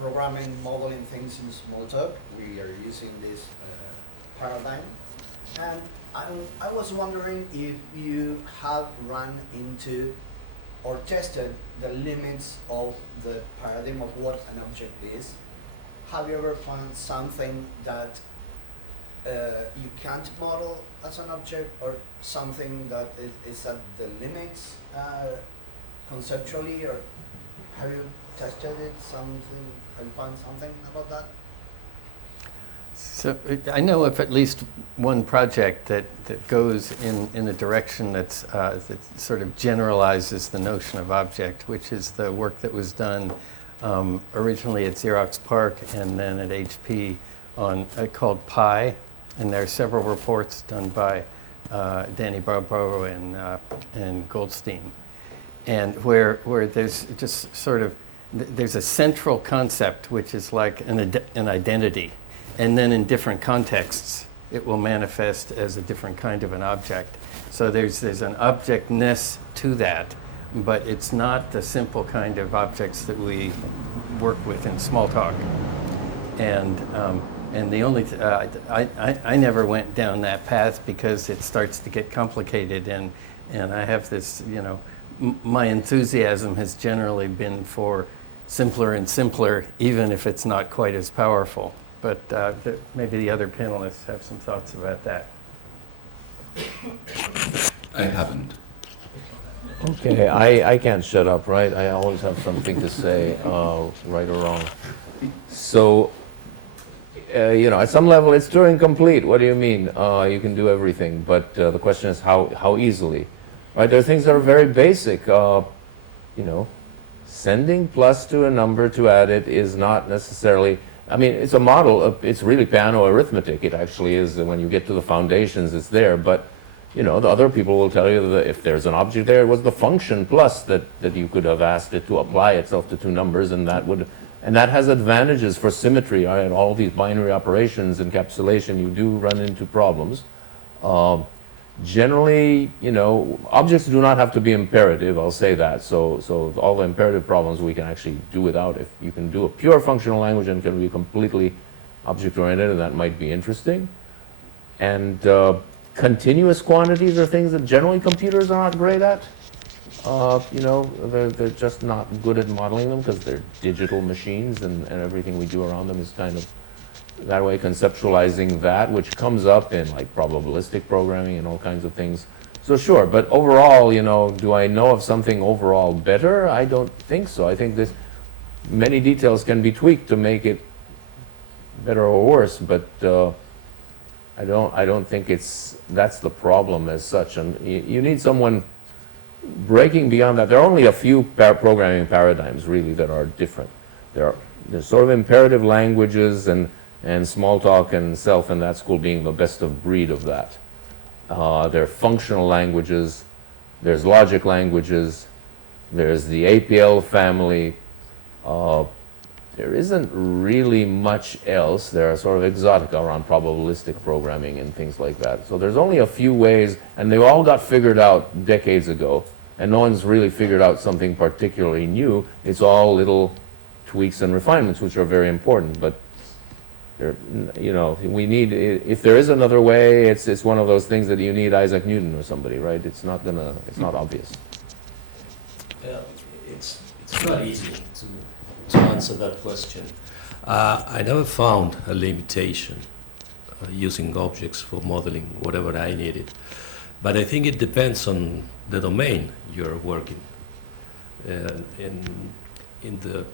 programming, modeling things in Smalltalk. We are using this paradigm, and I was wondering if you have run into or tested the limits of the paradigm of what an object is. Have you ever found something that you can't model as an object, or something that is at the limits conceptually, or have you tested it? Have you found something about that? So I know of at least one project that goes in a direction that sort of generalizes the notion of object, which is the work that was done originally at Xerox PARC and then at HP on called Pi, and there are several reports done by Danny Barbaro and Goldstein, and where there's just sort of there's a central concept which is like an identity, and then in different contexts it will manifest as a different kind of an object. So there's an objectness to that, but it's not the simple kind of objects that we work with in Smalltalk. And the only I never went down that path because it starts to get complicated, and I have this, you know, my enthusiasm has generally been for simpler and simpler, even if it's not quite as powerful. But maybe the other panelists have some thoughts about that. I haven't. Okay, I can't shut up, right? I always have something to say, right or wrong. So, you know, at some level, it's Turing complete. What do you mean? You can do everything, but the question is how easily, right? There are things that are very basic. You know, sending plus to a number to add it is not necessarily. I mean, it's a model. It's really piano arithmetic. It actually is. When you get to the foundations, it's there. But you know, the other people will tell you that if there's an object there, it was the function plus that you could have asked it to apply itself to two numbers, and that has advantages for symmetry. Right? All these binary operations, encapsulation, you do run into problems. Generally, you know, objects do not have to be imperative, I'll say that. So all the imperative problems we can actually do without. If you can do a pure functional language and can be completely object-oriented, and that might be interesting. And continuous quantities are things that generally computers are not great at. You know, they're just not good at modeling them because they're digital machines, and everything we do around them is kind of that way, conceptualizing that, which comes up in like probabilistic programming and all kinds of things. So sure, but overall, you know, do I know of something overall better? I don't think so. I think many details can be tweaked to make it better or worse, but I don't think that's the problem as such. And you need someone breaking beyond that. There are only a few programming paradigms really that are different. There's sort of imperative languages and Smalltalk and Self and that school being the best of breed of that. There are functional languages, there's logic languages, there's the APL family. There isn't really much else. There are sort of exotica around probabilistic programming and things like that. So there's only a few ways, and they all got figured out decades ago, and no one's really figured out something particularly new. It's all little tweaks and refinements, which are very important, but you know, we need, if there is another way, it's one of those things that you need Isaac Newton or somebody, right? It's not obvious. It's not easy to answer that question. I never found a limitation using objects for modeling whatever I needed. But I think it depends on the domain you're working. In the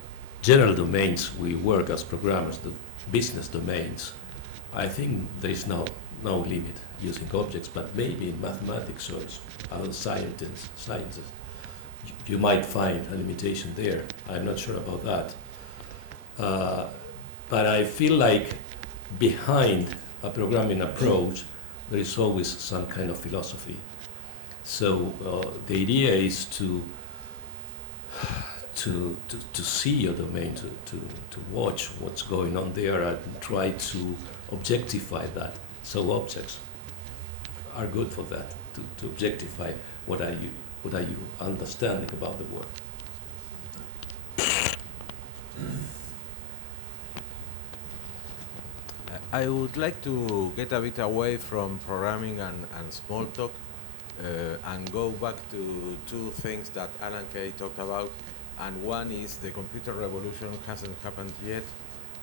general domains we work as programmers, the business domains, I think there is no limit using objects, but maybe in mathematics or other sciences, you might find a limitation there. I'm not sure about that. But I feel like behind a programming approach, there is always some kind of philosophy. So the idea is to see your domain, to watch what's going on there and try to objectify that. So objects are good for that, to objectify what are you understanding about the world. I would like to get a bit away from programming and Smalltalk and go back to two things that Alan Kay talked about. And one is the computer revolution hasn't happened yet,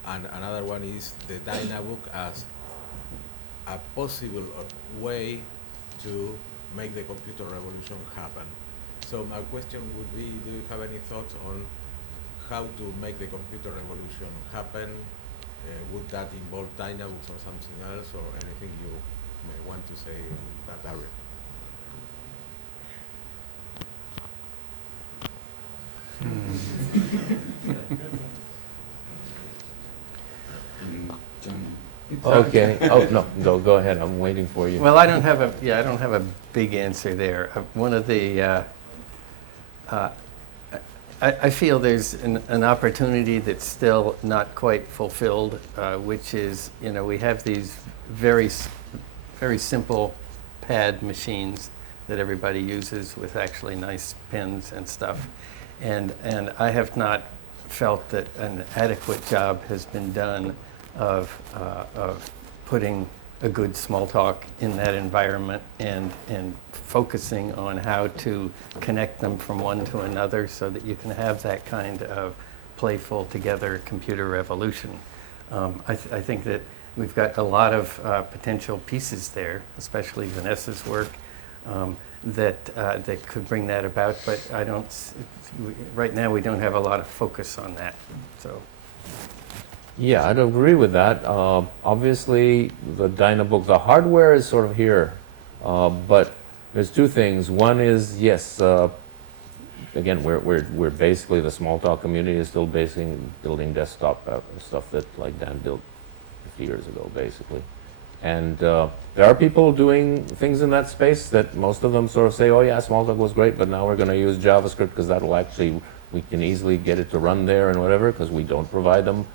and another one is the Dynabook as a possible way to make the computer revolution happen. So my question would be, do you have any thoughts on how to make the computer revolution happen? Would that involve Dynabooks or something else, or anything you may want to say in that area? Okay. Oh no, go ahead. I'm waiting for you. Well, I don't have a big answer there. One of the I feel there's an opportunity that's still not quite fulfilled, which is, you know, we have these very very simple pad machines that everybody uses with actually nice pens and stuff. And I have not felt that an adequate job has been done of putting a good Smalltalk in that environment and focusing on how to connect them from one to another so that you can have that kind of playful together computer revolution. I think that we've got a lot of potential pieces there, especially Vanessa's work, that could bring that about, but I don't, right now we don't have a lot of focus on that, so. Yeah, I'd agree with that. Obviously, the Dynabook, the hardware is sort of here, but there's two things. One is, yes, again, we're basically, the Smalltalk community is still building desktop stuff that like Dan built 50 years ago, basically. And there are people doing things in that space that most of them sort of say, oh yeah, Smalltalk was great, but now we're going to use JavaScript because that will actually, we can easily get it to run there and whatever, because we don't provide them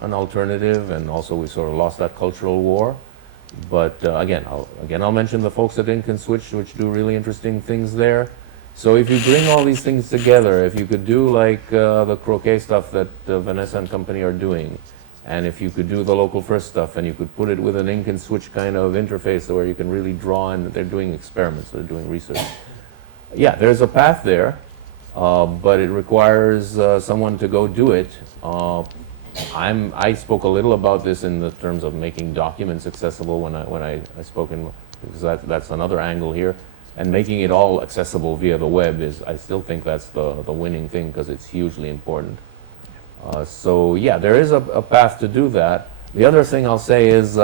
an alternative, and also we sort of lost that cultural war. But again, I'll mention the folks at InConSwitch, which do really interesting things there. So if you bring all these things together, if you could do like the croquet stuff that Vanessa and company are doing, and if you could do the local first stuff, and you could put it with an InConSwitch kind of interface where you can really draw, and they're doing experiments, they're doing research. Yeah, there's a path there, but it requires someone to go do it. I spoke a little about this in the terms of making documents accessible when I spoke in, because that's another angle here. And making it all accessible via the web is, I still think that's the winning thing, because it's hugely important. So yeah, there is a path to do that. The other thing I'll say is,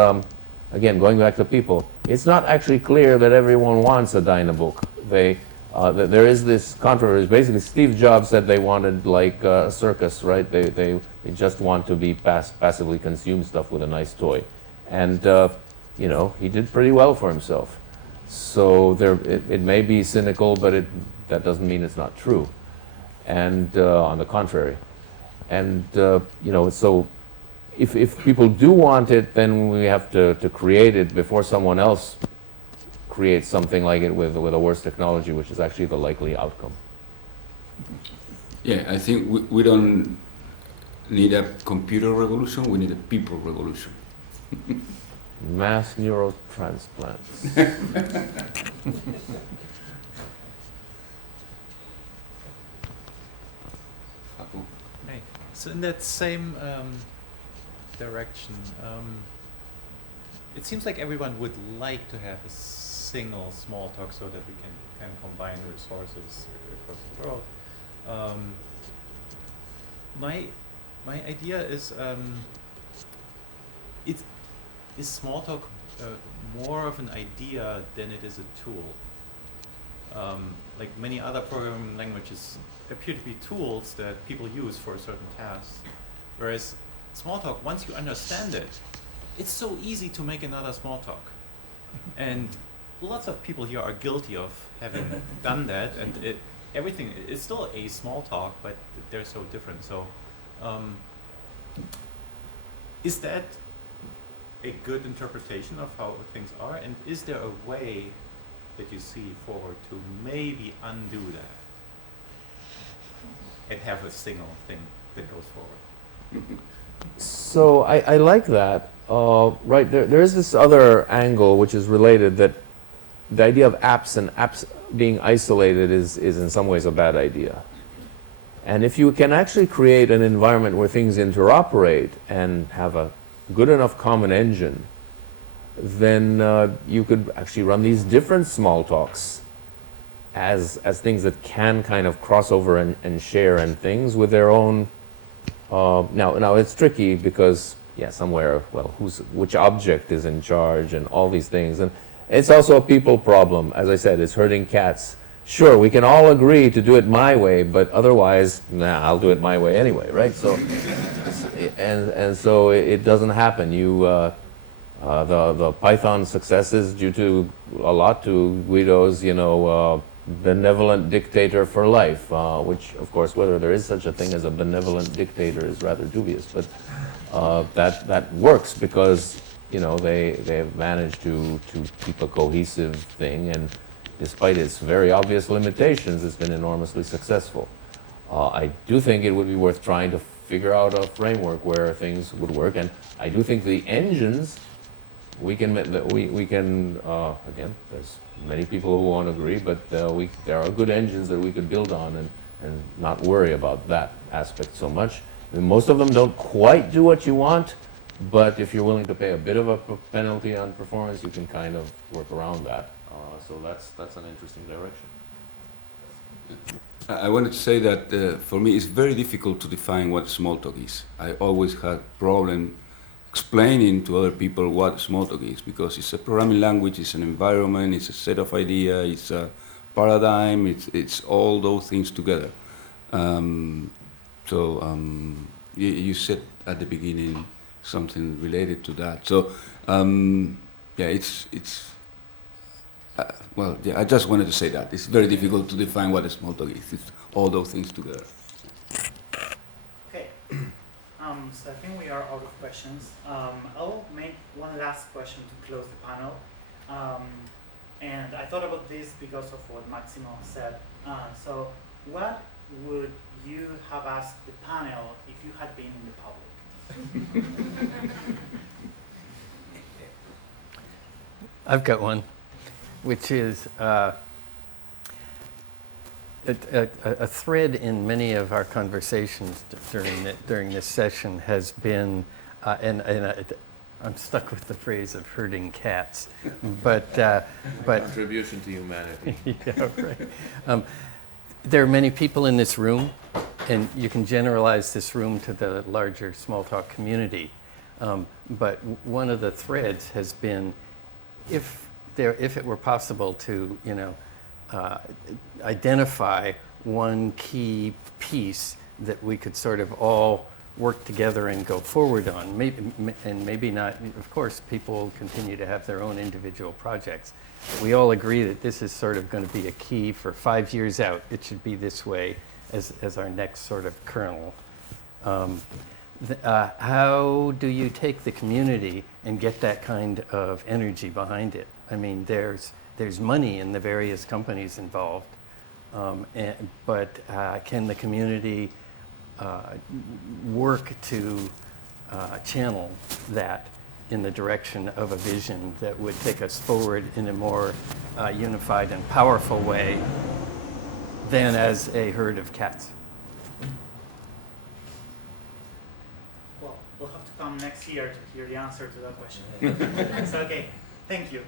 again, going back to people, it's not actually clear that everyone wants a Dynabook. There is this controversy. Basically, Steve Jobs said they wanted like a circus, right? They just want to be passively consume stuff with a nice toy. And you know, he did pretty well for himself. So it may be cynical, but that doesn't mean it's not true. And on the contrary. And you know, so if people do want it, then we have to create it before someone else creates something like it with a worse technology, which is actually the likely outcome. Yeah, I think we don't need a computer revolution, we need a people revolution. Mass neurotransplants. Hey, so in that same direction, it seems like everyone would like to have a single Smalltalk so that we can kind of combine resources across the world. My idea is, is Smalltalk more of an idea than it is a tool? Like many other programming languages appear to be tools that people use for certain tasks, whereas Smalltalk, once you understand it, it's so easy to make another Smalltalk. And lots of people here are guilty of having done that, and everything is still a Smalltalk, but they're so different. So is that a good interpretation of how things are? And is there a way that you see forward to maybe undo that and have a single thing that goes forward? So I like that. Right, there is this other angle which is related, that the idea of apps and apps being isolated is in some ways a bad idea. And if you can actually create an environment where things interoperate and have a good enough common engine, then you could actually run these different Smalltalks as things that can kind of cross over and share and things with their own. Now it's tricky because, yeah, somewhere, well, which object is in charge and all these things. And it's also a people problem. As I said, it's herding cats. Sure, we can all agree to do it my way, but otherwise, I'll do it my way anyway, right? So, and so it doesn't happen. The Python success is due to a lot to Guido's, benevolent dictator for life, which, of course, whether there is such a thing as a benevolent dictator is rather dubious, but that works because they have managed to keep a cohesive thing, and despite its very obvious limitations, it's been enormously successful. I do think it would be worth trying to figure out a framework where things would work, and I do think the engines, we can again, there's many people who won't agree, but there are good engines that we could build on and not worry about that aspect so much. And most of them don't quite do what you want, but if you're willing to pay a bit of a penalty on performance, you can kind of work around that. So that's an interesting direction. I wanted to say that for me it's very difficult to define what Smalltalk is. I always had problem explaining to other people what Smalltalk is, because it's a programming language, it's an environment, it's a set of ideas, it's a paradigm, it's all those things together. You said at the beginning something related to that. So I just wanted to say that. It's very difficult to define what a Smalltalk is. It's all those things together. Okay. So I think we are out of questions. I'll make one last question to close the panel. And I thought about this because of what Máximo said. So what would you have asked the panel if you had been in the public? I've got one, which is a thread in many of our conversations during this session has been, I'm stuck with the phrase of herding cats, but contribution to humanity. Yeah, right. There are many people in this room, and you can generalize this room to the larger Smalltalk community. But one of the threads has been, if it were possible to, identify one key piece that we could sort of all work together and go forward on, maybe not, of course, people will continue to have their own individual projects. We all agree that this is sort of going to be a key for 5 years out. It should be this way as our next sort of kernel. How do you take the community and get that kind of energy behind it? I mean, there's money in the various companies involved, but can the community work to channel that in the direction of a vision that would take us forward in a more unified and powerful way than as a herd of cats? Well, we'll have to come next year to hear the answer to that question. So, okay, thank you.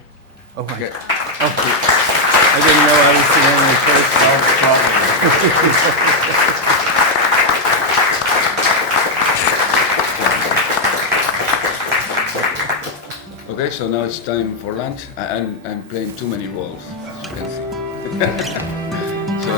Oh, my God. I didn't know I was the only person. Okay, so now it's time for lunch. I'm playing too many roles, as you can see. So